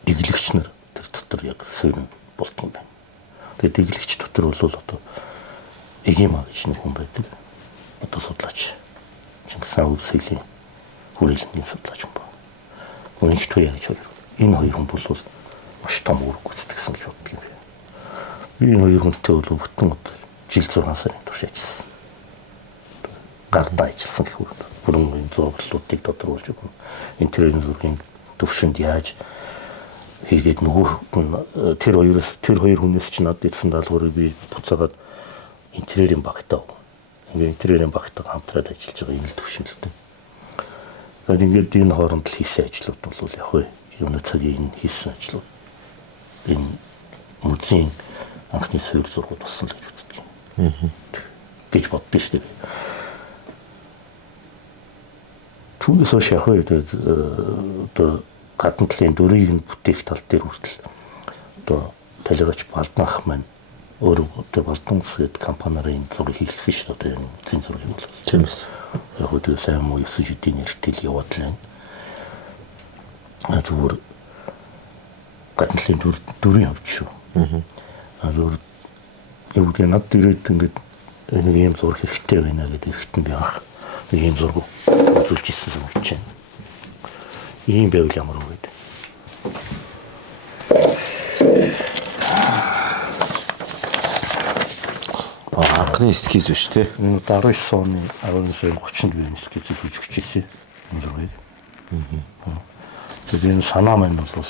дэглэгч нар тэр дотор яг суурь болт юм байна. Тэгээд дэглэгч дотор бол одоо Эгима гэж нэг хүн байдаг. Одоо судлаач. Чингис хаан өвсөлийн хүрээлэндийн судлаач юм байна. Үнэхээр туяа гэж байна. Энэ хоёр хүн бол маш том үүрэг гүйцэтгэсэн гэж боддог юм байна. Энэ хоёр хүнтэй бол бүтэн жил 6 сарын турш ажилласан. Гардаа ажилласан гэх үг. Бүрэн зураглалуудыг тодорхойлж өгнө. Интерьерийн зургийн төвшөнд яаж хийгээд нөгөө тэр хоёр хүнээс ч надад ирсэн даалгаврыг би буцаагаад интерьерийн багтаа. Ингээд интерьерийн багтаа хамтраад ажиллаж байгаа юм л төвшөлтэй. Тэгээд ингээд энэ хооронд л хийсэн ажлууд бол яг хөө юуны цагийн хийсэн ажлууд энэ музейн анхны суурь зургууд болсон л гэж үздэг юм. Гэж боддоо шүү дээ. Түүнээс хойш яг хөө одоо гадна талын дөрийг нь бүтээх тал дээр хүртэл одоо талигаач Балданах маань өөрөө одоо Балданс гэдэг компаниарын зураг хийлгсэн шүү дээ. Одоо зин зураг юм бол. Тийм эс. Яг үгүй сайн муу 9 жилийн нэртэл яваад л байна. Зүгээр гадна талын дөрийн явж шүү. Зүгээр яг үгүй над дээрээ ингээд нэг юм зураг хэрэгтэй байна гэдэг хэрэгтэн би анх нэг юм зураг үзүүлж ирсэн юм гэж байна. Ийм байвал ямар вэ гэдэг. Анхны эскиз биш үү? Энэ 19 оны 19 сарын 30-нд би эскизийг хийж өгч ирсэн. Энэ зургийг. Тэгээд энэ санаа маань бол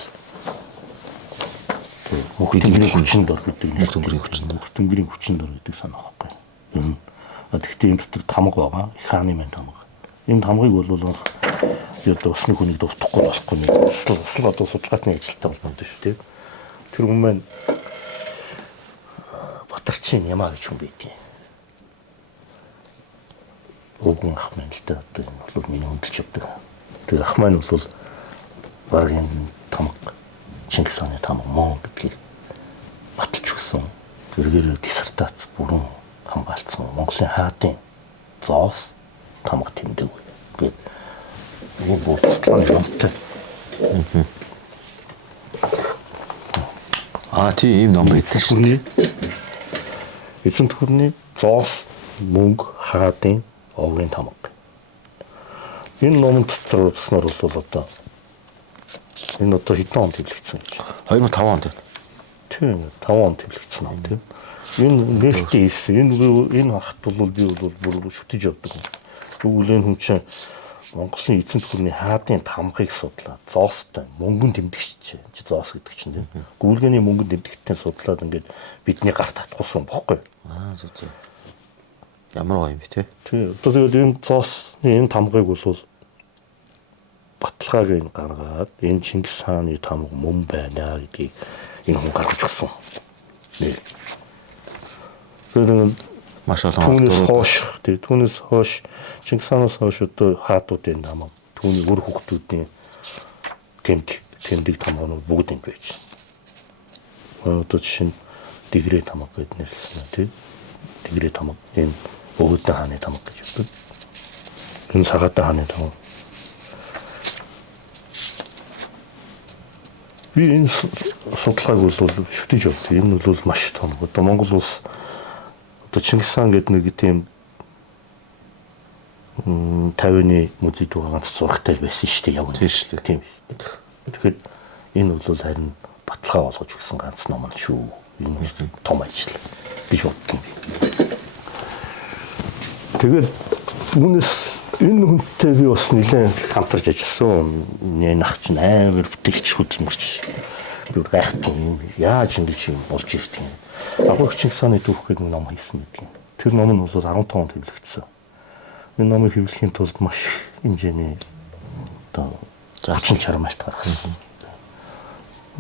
мөхтөнгөрийн хүчинд дор гэдэг. Мөхтөнгөрийн хүчинд дор гэдэг санаа байхгүй. Энэ гэхдээ энэ дотор тамга байгаа. Их хааны маань тамга. Энэ тамгыг бол одоо усны хүнийг дутахгүй болохгүй нэг усл одоо судалгаатны ажилттай холбоотой шүү дээ. Тэр хүн маань Батарчин Ямаа гэж хүн байдгийг. Өгөн ах маань л да одоо энэ бол миний хөндлөж явдаг. Тэгээ ах маань бол баг энэ тамга Чингис хааны тамга мөн гэдгийг баталж өгсөн. Тэргээр диссертац бүрэн хамгаалсан. Монголын хаадын зоос тамга тэмдэг гэдэг. Энэ бол томтой. Тийм ном байсан шүү дээ. Эцэнт хүрний зоос мөнгө хаадын овгийн тамга. Энэ номон дотор утснаар бол одоо энэ одоо хэдэн онд хэвлэгдсэн гэж. 2005 онд. Тийм 5 онд хэвлэгдсэн ном тийм. Энэ нээлттэй ирсэн. Энэ хахт бол би бол бүр шүтэж явдаг. Тэгвэл энэ хүн чинь Монголын эзэнт гүрний хаадын тамгыг судлаад зоостой мөнгөн тэмдэгч чи зоос гэдэг чинь тийм. Гүйлгээний мөнгөн тэмдэгттэй судлаад ингээд бидний гарт татгуулсан бохгүй. Зүг. Ямар гоё юм бэ те. Тий. Одоо тэгээд энэ зоосны энэ тамгыг бол баталгааг нь гаргаад энэ Чингис хааны тамга мөн байна гэдгийг энэ хүн гаргаж өгсөн. Нэ. Тэгээд маш олон түүнээс хойш Чингис хаанаас хойш одоо хаадуудын тамга түүний өр хүүхдүүдийн тэмдэг тамганууд бүгд ингэ байж байна. Одоо жишээ нь Дэгрээ тамга гэдэг нэрлсэн тийм. Дэгрээ тамга энэ Өвөдөн хааны тамга гэж байдаг. Энэ Сагатай хааны тамга. Би энэ судалгааг бол шүтэж явдаг. Энэ бол маш том. Одоо Монгол улс одоо Чингис хаан гэдэг нэг тийм 50-ны музейд ганц зурагтай байсан шүү дээ. Яг үнэ шүү дээ. Тийм шүү дээ. Тэгэхээр энэ бол харин баталгаа болгож өгсөн ганц ном шүү. Энэ том ажил гэж боддог. Тэгээд үүнээс энэ хүнтэй би бас нэлээд хамтарч ажилласан. Энэ ах чинь амар бүтээлч хөдөлмөрч. Би гайхдаг юм. Яаж ингэж юм болж ирдэг юм. Агуулгач Чингис хааны түүх гэдэг ном хийсэн гэдэг. Тэр ном нь бол 15 онд хэвлэгдсэн. Энэ номыг хэвлэхийн тулд маш хэмжээний одоо зарчим чармайлт гаргасан.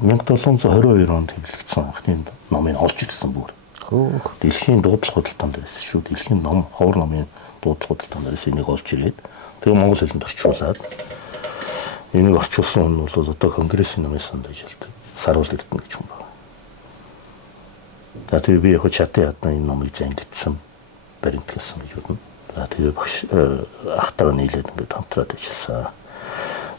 1722 онд хэвлэгдсэн анхны номыг олж ирсэн бүр. Дэлхийн дуудлага худалдаанд байсан шүү. Дэлхийн ном ховор номын дуудлага худалдаанд байсан энийг олж ирээд Тэгээ монгол хэлэнд орчуулад энийг орчуулсан хүн бол одоо конгрессийн намын санд ажилладаг. Саруул Эрдэнэ гэж хүн байна. За тэгээ би яг чатаа ядна энэ номыг зэндэтсэн баримт гэсэн гэж бодно. За тэгээ багш ахтайгаа нийлээд ингээд хамтраад ажилласан.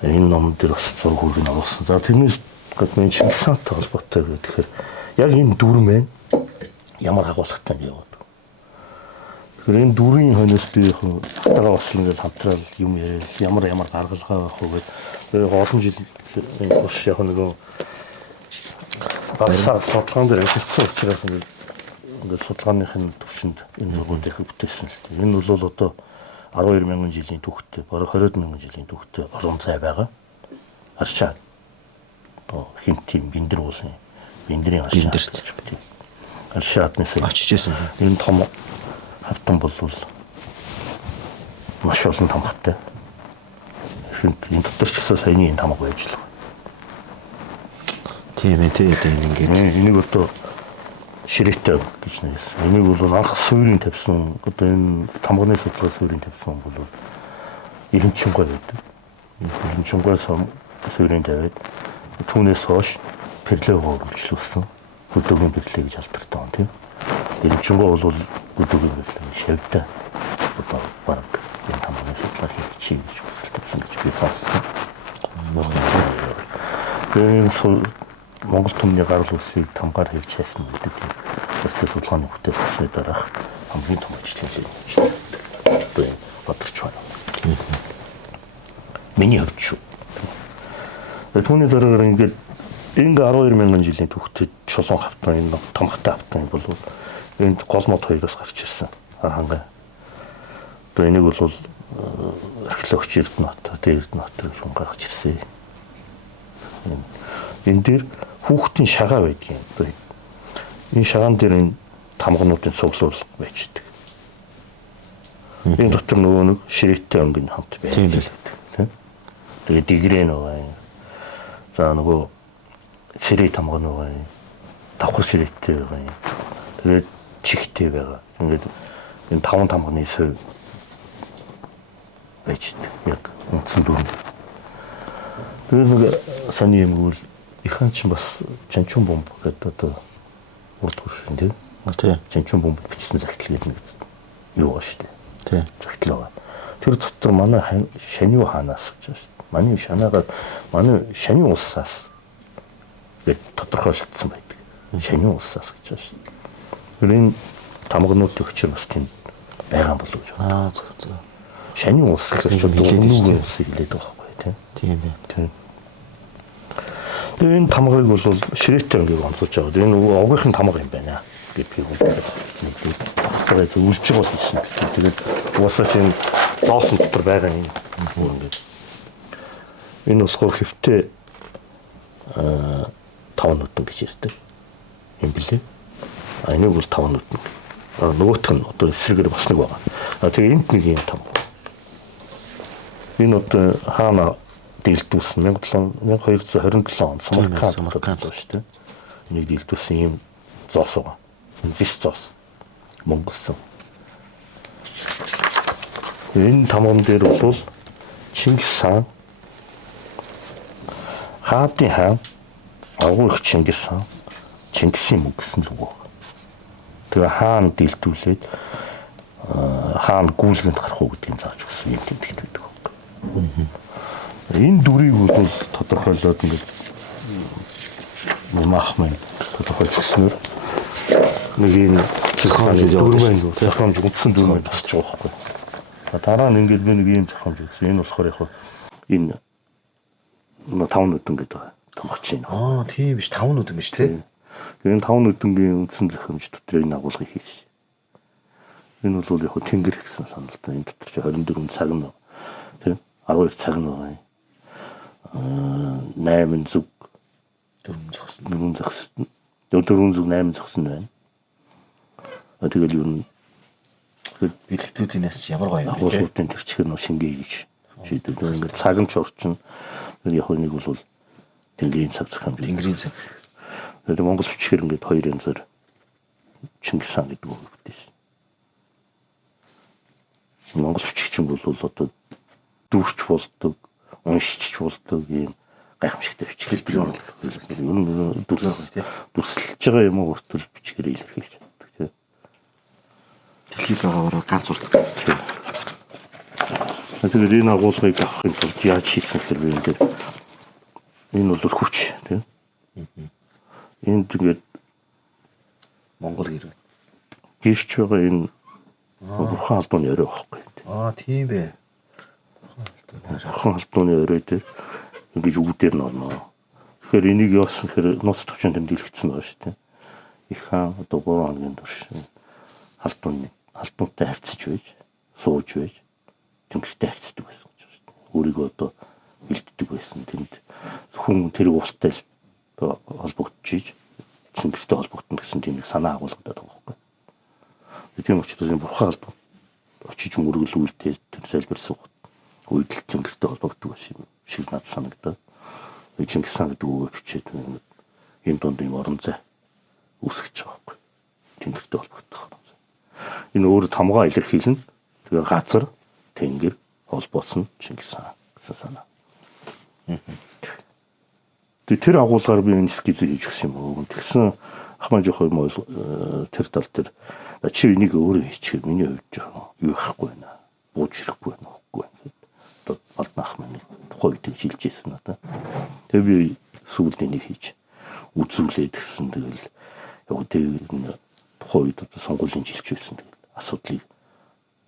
Энэ ном дээр бас зураг хөргөн оруулсан. За тэрнээс гадна Чингис хаантай холбоотой гэхээр яг энэ дүрмэн ямар хагуулгатай яваад. Тэгэхээр энэ дүрийн хойноос би яг ахтайгаа бас ингээд хамтраад юм яриад ямар гаргалгаа авах вэ гэдэг олон жил турш яг нэг басаа судалгаан дээр ажилласан учраас ингээд судалгааныхын төвшөнд энэ зургууд их бүтээсэн л дээ. Энэ бол одоо 12,000 жилийн түүхтэй, бараг 20,000 жилийн түүхтэй орон зай байгаа. Арчаа. Хинт тийм биндэр уусан. Биндрийн арчаа гэж битээ. Арчааднаас очижсэн. Энэ том хавтан бол маш олон тамгатай. Энэ дотор ч гэсэн саяны энэ тамга байж л. Тийм ээ ингээд. Энийг одоо ширээтэй гэж нэрсэн. Энийг бол анх суурийн тавьсан одоо энэ тамганы судалгаа суурийн тавьсан бол Эренчингой байдаг. Эренчингой суурийн тавиад түүнээс хойш перлэгөө үргэлжлүүлсэн. Хөдөөгийн перлэг гэж алдартай байна тийм. Эренчингой бол хөдөөгийн перлэг шавьтай одоо баг энэ тамганы судалгаа хийж гэж хүсэлтсэн гэж би сонссон. Монгол түмний гарал үүсийг тамгаар хийж хайсан гэдэг. Өөртөө судалгааны бүтээл болсны дараах хамгийн том ажил хэлээ. Одоо энэ бодорч байна. Миний хувьд шүү. Түүний дараагаар ингээд 12,000 жилийн түүхтэй чулуун хавтан энэ тамгатай хавтан бол энд гол мод хоёроос гарч ирсэн. Хангай. Одоо энийг бол археологч Эрдэнэбат, Эрдэнэбат гэж хүн гаргаж ирсэн. Энэ дээр хүүхдийн шагаа байдгийн. Одоо энэ шагаан дээр энэ тамгануудын цуглуулга байждаг. Энэ дотор нөгөө нэг ширээтэй өнгөн хамт байдаг. Тийм. Тэгээд дигрээ нөгөө. За нөгөө ширээ тамган нөгөө. Давхар ширээтэй байгаа. Тэгээд чихтэй байгаа. Ингээд энэ таван тамганы сөв байждаг. Яг үндсэн дүрм. Тэгээд нэг саний юм бол ихэнх ч бас чанчун бомб гэдэг одоо урд хуршин тийм. Чанчун бомб бичсэн захидал гэдэг нэг юу байгаа шүү дээ. Тийм. Захидал байгаа. Тэр дотор манай Шанью хаанаас гэж байна шүү дээ. Манай Шанью улсаас гэж тодорхойлогдсон байдаг. Шанью улсаас гэж байна шүү дээ. Энэ тамгануудын хүчээр бас тийм байгаа болов уу? Зөв. Шанью улс гэсэн чинь өмнө улс хэлээд байгаа байхгүй тийм. Тийм ээ. Тийм. Энэ тамгыг бол ширээтэй ингээд онцолж байгаа. Энэ огийнхэн тамга юм байна гэдгийг хэлээд үлж байгаа гэсэн. Тэгээд уусаа чинь доосон дотор байгаа юм ингээд. Энэ болохоор хэвтэй тавнууд гэж ярьдаг юм билээ. Энийг бол тавнууд. Нөгөөх нь одоо эсрэгээр бас нэг байгаа. Тэгээ энд нэг юм тамга. Энэ одоо хаана дийлдүүлсэн 1227 он Самарканд шүү дээ. Энийг дийлдүүлсэн юм зоос байгаа. Зис зоос. Монголсон. Энэ тамган дээр бол Чингис хаан, Хаадын хаан, агуу их Чингис хаан, Чингисийн мөнгө гэсэн л үг. Тэгээ хаан дийлдүүлээд хаан гүйлгэнд гарах уу гэдгийг зааж өгсөн юм тэмдэгт байдаг байхгүй. Энэ дүрийг бол тодорхойлоод ингээд махмын тодорхойлчихснээр нэг энэ зохиомж үндсэн дүрмэн тусч байгаа байхгүй. Дараа нь ингээд би нэг ийм зохиомж гэсэн. Энэ болохоор яг энэ таван нүдэн гэдэг байгаа. Томгоч юм. Тийм биш таван нүдэн биш тий. Энэ таван нүдэнгийн үндсэн зохиомж дотор энэ агуулгыг хийсэн. Энэ бол яг тэнгэр гэсэн саналтай. Энэ дотор чи 24 цаг нь тий 12 цаг нь байгаа. 8 зүг 4 зогсон. 4 зүг 8 зогсон байна. Тэгэл юу н бэлгдүүдийн нас ямар гоё юм бэ? Агуулгуудын төрчихөр нь шингээ гэж шийдвэр. Ингээд цаг нь ч орчин. Яг нэг бол тэнгэрийн цаг зохиомж. Тэнгэрийн цаг. Тэгээд Монгол хүчээр ингээд хоёр янзаар Чингис хаан гэдэг үг бүтээсэн. Монгол хүчч юм бол одоо дүүрч болдог, уншиж болдог ийм гайхамшигтай бичгээр бий болдог. Ер нь дүрслэж байгаа юм уу хүртэл бичгээр илэрхийлж чаддаг тийм. Дэлхийд байгаагаар ганц урт гэсэн. Тэгээд энэ агуулгыг авахын тулд яаж хийсэн хэрэг вэ гэдэг. Энэ бол хүч тийм. Энд тэгээд Монгол гэр. гэрч байгаа энэ бурхан албаны орой байхгүй. Тийм бэ. Бурхан албаны орой дээр ингэж үүдээр нь орно. Тэгэхээр энийг яасан хэрэг нууц төвчөнд тэмдэглэгдсэн байгаа шүү дээ. Их хаан одоо 3 хоногийн турш албантай харьцаж байж, сууж байж, тэнгэртэй харьцдаг байсан гэж байна шүү дээ. Өөрийгөө одоо бэлддэг байсан. Тэнд хүн тэр уултай л холбогдчихж, тэнгэртэй холбогдно гэсэн тийм нэг санаа агуулгадаг байгаа байхгүй. Тийм учраас энэ бурхан албан очиж мөргөлүүлдээ тэр залбирсан үед л тэнгэртэй холбогддог байсан юм шиг надад санагдаа. Чингис хаан гэдэг үгээ бичээд энэ донд юм орон зай үүсгэж байгаа байхгүй. Тэнгэртэй холбогдох орон зай. Энэ өөрөөр тамгаа илэрхийлнэ. Тэгээ газар, тэнгэр холбоосон Чингис хаан гэсэн санаа. Тэр агуулгаар би энэ скизийг хийж өгсөн юм. Тэгсэн ахмаа жоох юм бол тэр тал дээр чи энийг өөрөө хийчихээ миний хувьд жоох юу ихгүй байна. Бууж ирэхгүй байна гэхгүй байна. Одоо алдна ахмаа нэг тухай үед хэлж ирсэн надаа. Тэгээ би сүүлд энийг хийж үзүүлээд гисэн тэгэл яг тэр тухай үед одоо сонгуулийн жилч байсан тэгэл асуудлыг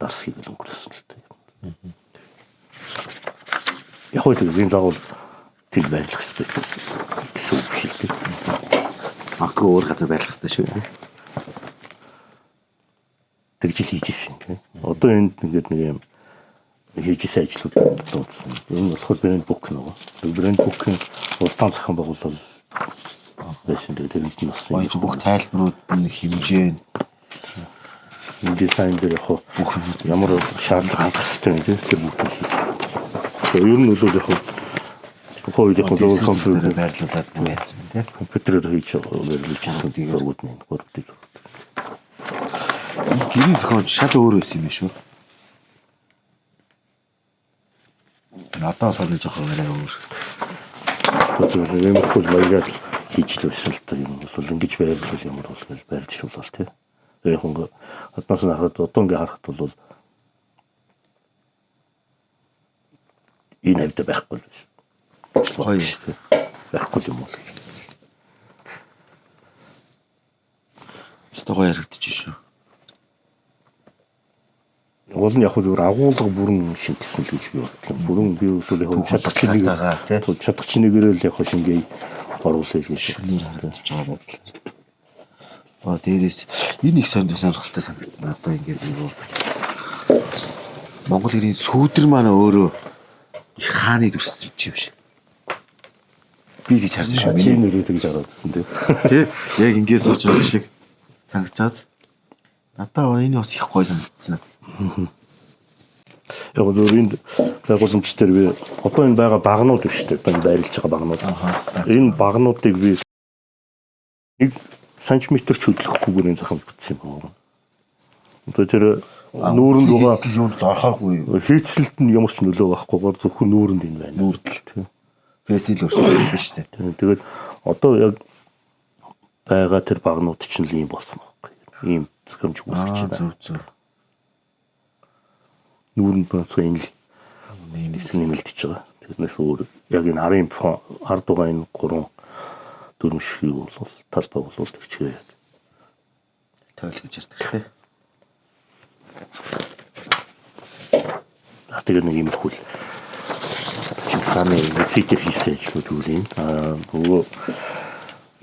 дарсхийг л өнгөрсөн л дээ. Яг үгүй тэгээ энэ загвал тэр байрлах хэрэгтэй гэсэн үг биш л дээ. Магадгүй өөр газар байрлах хэрэгтэй шүү. Тэгж л хийжсэн тийм. Одоо энд ингээд нэг юм хийжсэн ажлууд дуудсан. Энэ болохоор брэнд бук нөгөө. Брэнд букийн уртан зохион байгуулалт байсан дээр тэрэнд нь бас Баяж бүх тайлбарууд нь хэмжээ нь дизайн дээр яг бүх ямар шаардлага хангах хэрэгтэй юм тийм. Тэр бүгд л хийж. Тэгээ ер нь бол яг тухайн үед яг компьютерээр байрлуулад байсан юм тийм. Компьютерээр хийж байрлуулж байгаа зургууд нь гурвдыг. Гэрийн зохион шал өөр байсан юм шүү. Надад соны жоохон арай өөр. Тэгэхээр юм бол маягаар хийж л байсан л та юм бол ингэж байрлал ямар бол гэж байрлаж шуулал тий. Тэгээ яг одноос нь харахад одоо ингээ харахад бол энэ хэвдэ байхгүй л байсан. Гоё байхгүй юм бол гэж. Стогоо яригдчих шүү. Уул нь яг зөв агуулга бүрэн шингэсэн л гэж би бодлоо. Бүрэн би бол яг чадах чинь нэгээрээ л яг шингээ оруулъя гэж харагдаж байгаа бодлоо. Дээрээс энэ их сонирхолтой санагдсан надад ингээд юу. Монгол гэрийн сүүдэр маань өөрөө их хааны дүрс юм шиг. Би гэж харсан шүү. Миний нэрээ тэгж харагдсан тийм. Тэ яг ингээд сууж байгаа шиг санагчаад надад энэ бас их гоё санагдсан. Яг зөв энэ байгууламж дээр би одоо энэ байгаа багнууд биш үү? Энэ байрлаж байгаа багнууд. Энэ багнуудыг би 1 см ч хөдлөхгүйгээр энэ зохион бүтсэн юм байна. Одоо тэр нүүрэнд байгаа юунд орохоогүй. хийцэлд нь ямар ч нөлөө байхгүй зөвхөн нүүрэнд энэ байна. Нүүрдэл тийм. Фэцэл өрсөн биш үү? Тэгээд одоо яг байгаа тэр багнууд чинь л ийм болсон байхгүй. Ийм зохиомж үүсгэж байна. Зөв. Нүүрэнд бацгаа энэ хэсэг нэмэлдэж байгаа. Тэрнээс өөр яг энэ арын ард байгаа энэ 3 4 шиг бол талбай бол тэгчгээ яг тойлгож ярьдаг тийм. Тэгээд нэг юм хөл чигсаны визитер хийсэн ажлууд үгүй. Нөгөө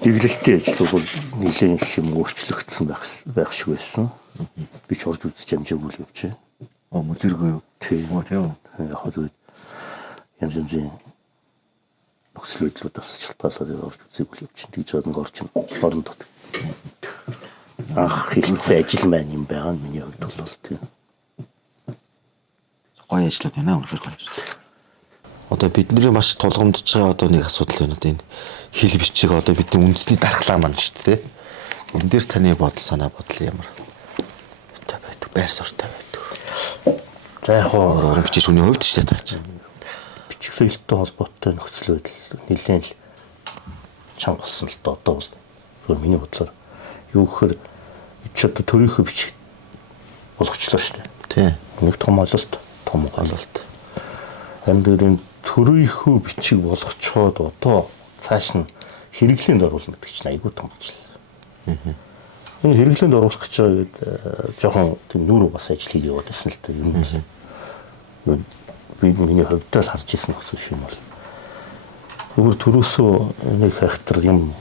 дэглэлтийн ажлууд бол нэлээд их юм өөрчлөгдсөн байх шиг байсан. Би ч орж үзэж амжаагүй л явжээ. Мөзөргүй юу? Тийм. Тийм. Яг хөө янз янзын нөхцөл байдлуудаас шалтгаалаад орж үзээгүй л явчихсан. Тэгж байгаа нэг орчин орондод. Ах хэлсэн ажил маань юм байгаа нь миний хувьд бол тийм. Гоё ажиллаад байна үнэхээр гоё. Одоо бидний маш тулгамдж байгаа одоо нэг асуудал байна одоо энэ хэл бичиг одоо бидний үндэсний дархлаа маань шүү дээ. Энэ дээр таны бодол санаа бодол ямар байдаг байр суурьтай байдаг. За яг хоо уран бичиж хүний хувьд ч таач. бичих соёлтой холбоотой нөхцөл байдал нэлээд л чанга болсон л доо одоо бол. Зөвхөн миний бодлоор юу гэхээр ч одоо төрийнхөө бичих болгочлоо шүү дээ. Тий. Нэг том ололт. Харин дээр төрийнхөө бичиг болгочоод одоо цааш нь хэрэглээнд оруулна гэдэг чинь айгүй том ажил. Энэ хэрэглээнд оруулах гэж байгаа гэдэг жоохон тийм нүүр бас ажил хийгээд яваад байсан л та юм. Би миний хувьд л харж ирсэн нөхцөл шин бол. Өөр төрөөсөө нэг хайхтар юм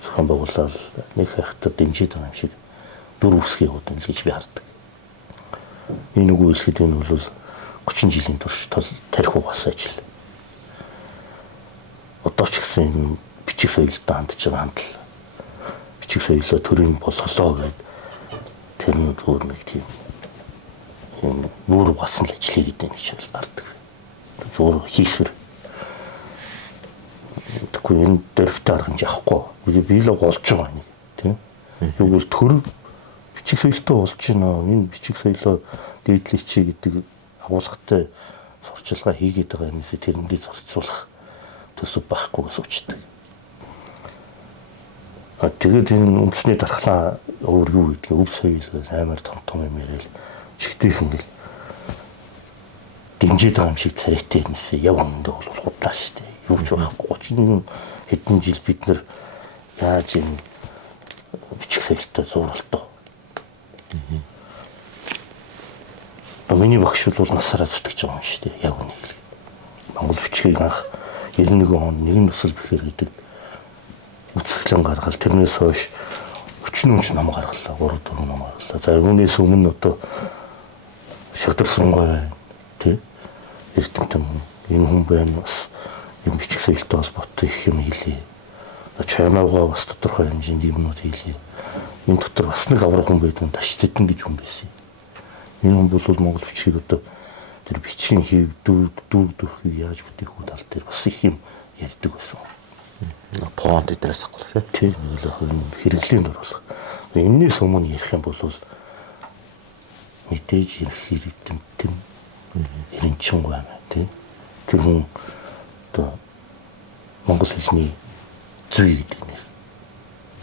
зохион байгуулаад нэг хайхтар дэмжиж байгаа юм шиг дүр үсгээ яваад байна л гэж би хардаг. Энэ үг үйлхэд энэ бол 30 жилийн турш тарих угаас ажил. Одоо ч гэсэн энэ бичих соёлтой хандж байгаа хандлага. Бичих соёлоо төрийн болголоо гэдэг тэр нь зүгээр нэг тийм юм нүүр угаас нь ажил хийгээд байна гэж хардаг. Зүгээр хийсвэр. Тэгэхгүй энэ дөрвтэй арга хэмжээ авахгүй. Би л голж байгаа нэг тийм. Юу бол төр бичих соёлтой болж байна. Энэ бичих соёлоо дээдлэх чи гэдэг агуулгатай сурчилгаа хийгээд байгаа юм эсвэл тэрэндээ зорцуулах төсөв багхгүйгээс учдаг. Тэгээд энэ үндэсний дархлаа өөр юу гэдгийг өв соёл амар том юм яриад чигтэйх ингээл дэмжиж байгаа юм шиг царайтай юмсээ яг үүндээ бол худлаа шүү дээ. Юу ч байхгүй 30 хэдэн жил бид нар яаж энэ бичих соёлтой зууралтаа. Миний багш бол насаараа зүтгэж байгаа юм шүү дээ. Яг үнийг л. Монгол бичгийг анх 91 он нэгэн төсөл бэхэр гэдэг үсгэлэн гаргал тэрнээс хойш 40 ном гаргалаа. 3-4 ном гаргалаа. За үүнээс өмнө одоо Шагдар Сунгой тий Эрдэнэт энэ хүн байна бас юм бичих соёлтой холбоотой их юм хийлээ. Чаймаагаа бас тодорхой хэмжээнд юмнууд хийлээ. Энэ дотор бас нэг аврах хүн байдаг Таш Тэдэн гэж хүн байсан. Энэ хүн бол Монгол бичгийг одоо тэр бичгийн хийв дүүрхийг яаж бүтээх үү тал дээр бас их юм ярьдаг байсан. Фонт эдрээс авах тийм хэрэглээнд оруулах. Энээс өмнө ярих юм бол мэдээж ирэх хэрэгтэн эренчин байна тийм. Тэр хүн одоо монгол хэлний зүй гэдэг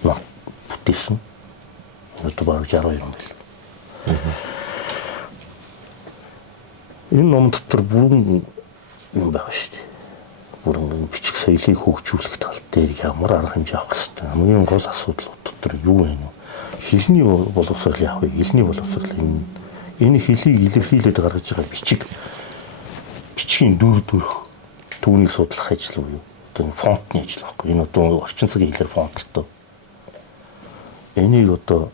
нэр бүтээсэн. Одоо бараг 62 юм байна. Энэ ном дотор бүрэн юм байгаа шүү дээ. Бүрэн бичих соёлыг хөгжүүлэх тал дээр ямар арга хэмжээ авах хэрэгтэй. Хамгийн гол асуудал дотор юу вэ? Хэлний боловсрол яах вэ? Хэлний боловсрол энэ хэлийг илэрхийлээд гаргаж байгаа бичгийн дүр төрх түүнийг судлах ажил уу? Одоо фонтны ажил байхгүй. Энэ одоо орчин цагийн хэлээр фонтлоо. Энийг одоо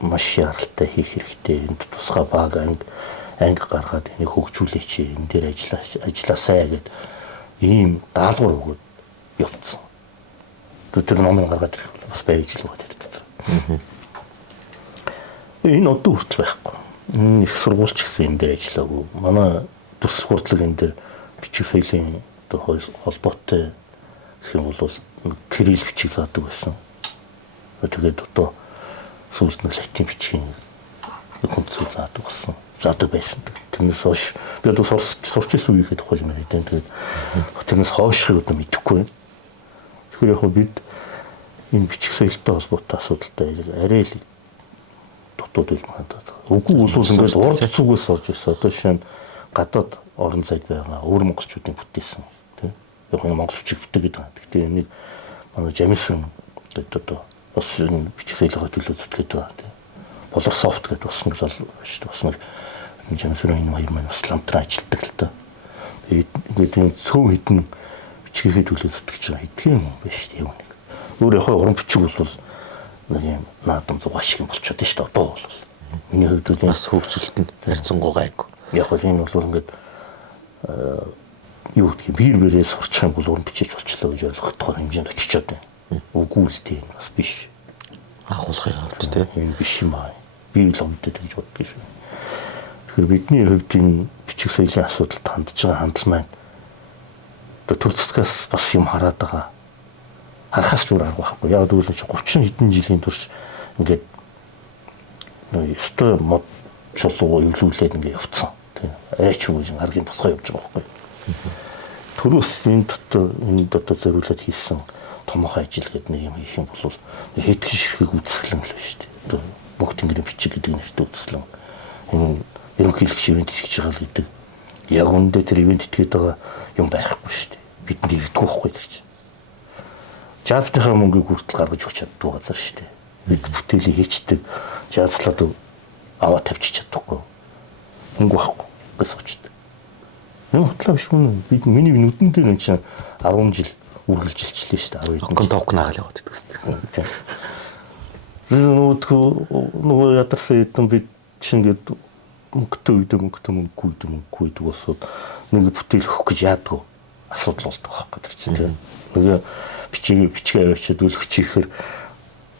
маш яралтай хийх хэрэгтэй. Энд тусгай баг анги гаргаад энийг хөгжүүлээч энэ дээр ажилласаа гэд ийм даалгавар өгөөд явцсан. Тэр номыг гаргаад ирэх бас байж л байгаа тэр. Энэ одоо хүртэл байхгүй. Их сургуульч гэсэн энэ дээр ажиллаагүй. Манай төсөл хурдлага энэ дээр бичих соёлын одоо холбоотой гэх юм бол кирилл бичиг заадаг байсан. Тэгээд одоо сүүлд нь латин бичгийн хүнцүү заадаг байсан. Тэрнээс хойш би одоо сурч ирсэн үеийнхээ тухай юм яриад байна. Тэгээд тэрнээс хойшхыг одоо мэдэхгүй байна. Тэгэхээр яг бид энэ бичих соёлтой холбоотой асуудалтай арай л дотоод хэлмэ хандаад. Үгүй бол ингээд урд зүгээс орж ирсэн. Одоо жишээ нь гадаад орон зайд байгаа өөр монголчуудын бүтээсэн тийм. Яг энэ монгол бичиг бүтээгээд байгаа. Гэхдээ энийг манай Жамилсан одоо бас энэ бичих соёлоо төлөө зүтгээд байгаа тийм. Болорсофт гэдэг бас нэг зал шүү дээ. Бас нэг Жамилсан энэ хоёр маань бас ламтраа ажилтдаг л та. Тэгээд энэ цөв хідэн бичгийн төлөө зүтгэж байгаа хэдхэн юм байна шүү дээ. Яг нэг. Өөр яг уран бичиг бол нэг юм наадам зугаа шиг юм болчиход шүү дээ. Одоо бол миний хувьд бас хөгжүүлэлт нь харьцангуй гайгүй. Яг л энэ бол ингээд юу гэх юм бие бэрээ сурчих юм бол уран бичиж болчлоо гэж ойлгохдохоор хэмжээнд очичоод байна. Үгүй л тийм бас биш. Агуулгын хувьд тийм энэ биш юм аа. Би л өмдөд гэж боддог шүү. Тэгэхээр бидний хувьд энэ бичих соёлын асуудалд хандж байгаа хандлал маань одоо төр засгаас бас юм хараад байгаа. Харахаас ч өөр арга байхгүй. Яг л 30 хэдэн жилийн турш ингээд өстой мод чулуу эвлүүлээд ингээд явцсан. арайч юу гэж харгийн тусгай явж байгаа байхгүй. Төрөөс энэ дотор зориулаад хийсэн томоохон ажил гэдэг нэг юм хийх юм бол хэдхэн ширхэг үзэсгэлэн л байна шүү дээ. Одоо бүх тэнгэрийн бичиг гэдэг нэртэй үзэсгэлэн. Энэ ерөнхийлөгч ивент хийж байгаа л гэдэг. Яг үндэ тэр ивент итгээд байгаа юм байхгүй шүү дээ. Бидэнд ирдэггүй байхгүй тэр чинь. Жазныхаа мөнгийг хүртэл гаргаж өгч чаддгүй газар шүү дээ. Бид бүтээлийг хийчдэг, жазлаад аваа тавьчих чадахгүй. Мөнгө байхгүй гэж соочдөг. Энэ хутлаа биш үү? Бид миний нүдэн дээр энэ чинь 10 жил үргэлжилчлээ шүү дээ. 10 токен токен агаал яваад байдаг гэсэн. Нөгөө ядарсан хэдэн бид чинь гээд мөнгөтэй босоод нэг бүтээл өгөх гэж яадаг асуудал болдог байхгүй тэр чинь тийм. Нөгөө бичгээ авчиад үлгч ихээр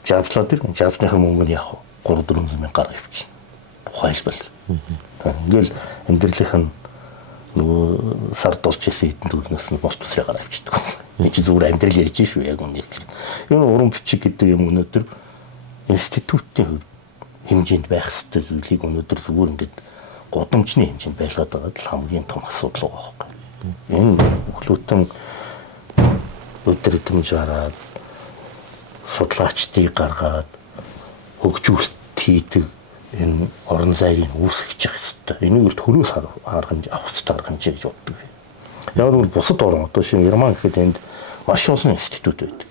жазлаад ирэн жазныхаа мөнгө нь яг 3-4 сая гараа явчихна. Ухайлбал. Ингээл амьдралынх нь нөгөө сард болж исэн хэдэн төгрөгнөөс нь бос тусраа гараа авчдаг. Энэ чи зүгээр амьдрал ярьж шүү яг үнэхээр. Энэ уран бичиг гэдэг юм өнөөдөр институтын хэмжээнд байх ёстой зүйлийг өнөөдөр зүгээр ингээд гудамжны хэмжээнд байлгаад байгаа л хамгийн том асуудал байгаа байхгүй. Энэ бүхлөтэн өдрөдөмж хараад судлаачдыг гаргаад хөгжүүлэлт хийдэг энэ орон зайг үүсгэж явах хэрэгтэй. Энийг л төрөөс авах хэмжээ гэж боддог. Яг л бусад орн одоо шинэ Герман гэхэд энд маш олон институт байдаг.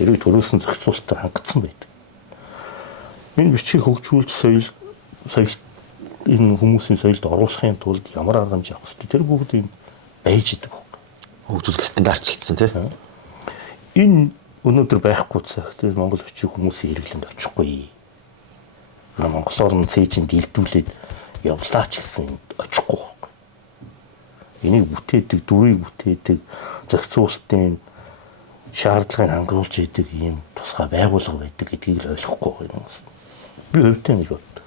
Тэрийг төрөөс нь зохицуулалтаар хангацсан байдаг. Энэ бичгийг хөгжүүлж соёл энэ хүмүүсийн соёлд оруулахын тулд ямар арга хэмжээ авах хэрэгтэй. Тэр бүгд юм байж идэг байна. Хөгжүүлэх стандартчлсан тийм. Энэ өнөөдөр байхгүй цаг тийм Монгол бичиг хүмүүсийн хэрэглэнд очихгүй. Монголоор нь цээжинд дэлдүүлээд явлаач гэсэн очихгүй. Энийг бүтээдэг, дүрийг бүтээдэг, зохицуулалтын шаардлагыг хангуулж идэг ийм тусгай байгууллага байдаг гэдгийг л ойлгохгүй байна. Би өвдөө гэж боддог.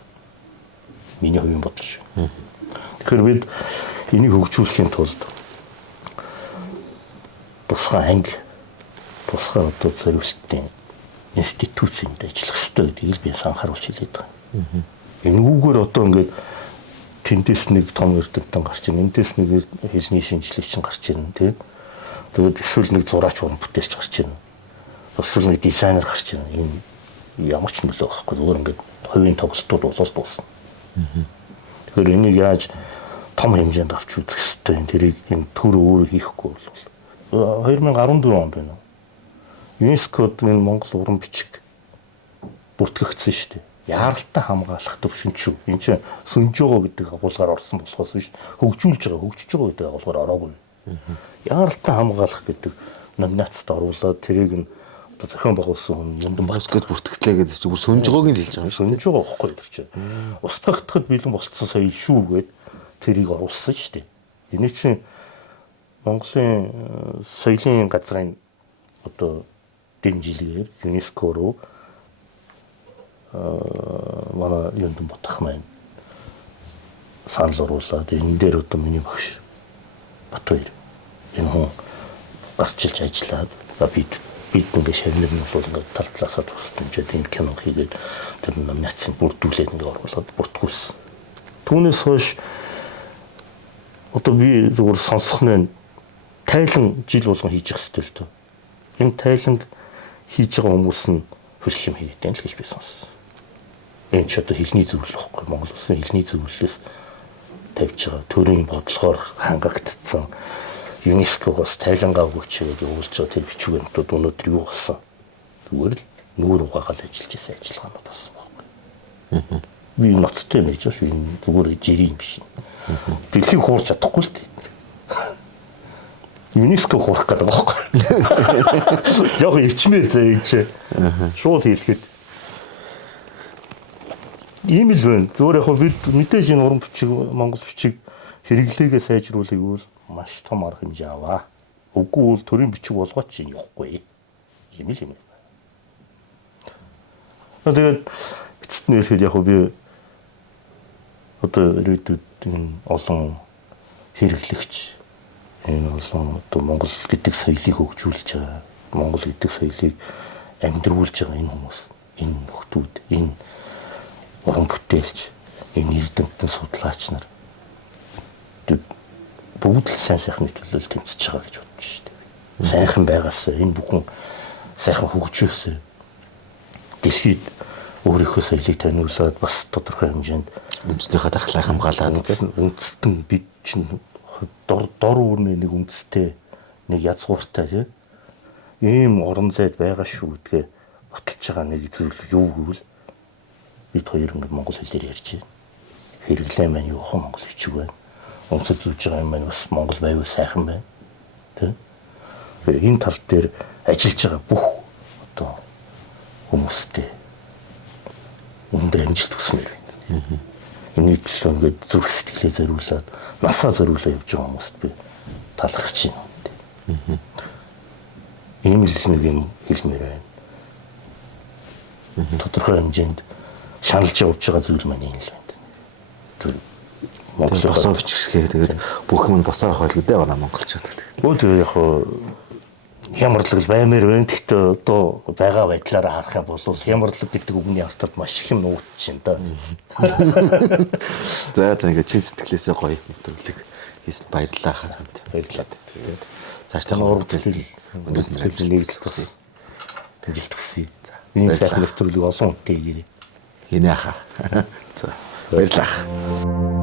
Миний хувийн бодол шүү. Тэгэхээр бид энийг хөгжүүлэхийн тулд тусгай анги, тусгай одоо зориулалтын институцэнд ажиллах хэрэгтэй гэдгийг би санхааруулж хэлээд байгаа. Энэгээр одоо ингээд тэндээс нэг том эрдэмтэн гарч ийн, эндээс нэг хэлний шинжилгээч гарч ийн, тийм. Тэгээд эсвэл нэг зураач уран бүтээлч гарч ийн. Эсвэл нэг дизайнер гарч ийн. Энэ ямар ч нөлөө байхгүй. Зүгээр ингээд хувийн тоглолтууд болоод дуусна. Тэгэхээр энийг яаж том хэмжээнд авч үзэх хэрэгтэй. Тэрийг энэ төр өөрөө хийхгүй бол 2014 онд байна. ЮНЕСКОд энэ Монгол уран бичиг бүртгэгдсэн шүү дээ. Яаралтай хамгаалах төвшин шүү. Энд чинь сүнж байгаа гэдэг агуулгаар орсон болохоос биш хөгжүүлж байгаа, хөгжиж байгаа гэдэг агуулгаар ороогүй. Яаралтай хамгаалах гэдэг номинацид оруулаад тэрийг нь одоо зохион байгуулсан Нандин Бас гэж бүртгэлээ гэдэг чинь бүр сүнж байгааг нь хэлж байгаа юм шүү. Сүнж байгаа байхгүй тэр чинь. Устгагдахад бэлэн болцсон сая шүү гэд тэрийг оруулсан шүү дээ. Энэ чинь Монголын соёлын газрын одоо дэмжлэгээр ЮНЕСКО руу манай Нандин Ботах маань санал оруулаад энэ дээр одоо миний багш Батбаяр энэ хүн гарчилж ажиллаад бид ингээ шавнар нь бол ингээ тал талаасаа тусламжаад энэ кино хийгээд тэр номинацийн бүрдүүлээд ингээ оруулаад бүртгүүлсэн. Түүнээс хойш одоо би зүгээр сонсох нь тайлан жил болгон хийж явах хэрэгтэй л дөө. Энэ тайланг хийж байгаа хүмүүс нь хөрх юм хийгээд байна л гэж би сонссон. Энэ ч одоо хэлний зөвлөл واخгүй. Монгол улсын хэлний зөвлөлөөс тавьж байгаа төрийн бодлогоор хангагдсан ЮНЕСКО-гоос тайлангаа өгөөч гэж өгүүлж байгаа тэр бичвэрнүүд өнөөдөр юу болсон? Зүгээр л нүүр угаагаал ажиллаж байсан ажиллагаанууд болсон байхгүй. Би ноцтой юм гэж байна шүү. Энэ зүгээр жирийн юм биш. Дэлхийг хуурч чадахгүй л дээ. ЮНЕСКО хуурах гэдэг байхгүй. Яг ичмээ зэ энэ чи. Шууд хэлэхэд ийм л байна. Зүгээр яг бид мэдээж энэ уран бичиг, Монгол бичиг хэрэглээгээ сайжруулах гэвэл маш том арга хэмжээ аваа. Үгүй бол төрийн бичиг болгооч юм явахгүй. Ийм л юм байна. Тэгээд эцэст нь хэлэхэд яг би одоо ирээдүйд энэ олон хэрэглэгч энэ олон одоо Монгол гэдэг соёлыг хөгжүүлж байгаа, Монгол гэдэг соёлыг амьдруулж байгаа энэ хүмүүс, энэ нөхдүүд, энэ уран бүтээлч, энэ эрдэмтэн судлаач нар бүгд л сайн сайхны төлөө тэмцэж байгаа гэж бодож шүү дээ. Сайхан байгаасаа энэ бүхэн сайхан хөгжөөсөө дэлхийд өөрийнхөө соёлыг таниулаад бас тодорхой хэмжээнд үндэснийхээ дархлааг хамгаалаад үндэстэн бид чинь дор үүрний нэг үндэстэй нэг язгууртай ийм орон зайд байгаа шүү гэдгээ баталж байгаа нэг зүйл юу гэвэл бид хоёр ингээд монгол хэлээр ярьж байна. Хэрэглээ маань юу хон монгол хэлчиг байна. Өмсөж зүүж байгаа юм маань бас монгол байвал сайхан байна. Тэ? Энэ тал дээр ажиллаж байгаа бүх одоо хүмүүстэй өндөр амжилт хүсмээр байна. Энийг л ингээд зүрх сэтгэлээ зориулаад насаа зориулаад явж байгаа хүмүүст би талархаж байна. Ийм л нэг юм хэлмээр байна. Тодорхой хэмжээнд шаналж явж байгаа зүйл маань энэ л байна. Монгол босоо бичгшгээ тэгээд бүх юм босоо авах байлгүй дээ манай монголчууд. Өө яг хямралгал баймаар байна. Гэхдээ одоо байгаа байдлаараа харах юм бол хямралгал гэдэг үгний артад маш их юм нуугдчихээн да. За ингээд чин сэтгэлээсээ гоё нэвтрүүлэг хийсэн баярлалаа ханд. Баярлалаа. Тэгээд цаашдаа ураг дэлгэл өнөөс нэгдэх хүсье. Тэгэлт хүсье. Энэ сайхан нэвтрүүлэг олон хүнтэй хийгээрэй. Хийнэ хаа. За баярлалаа.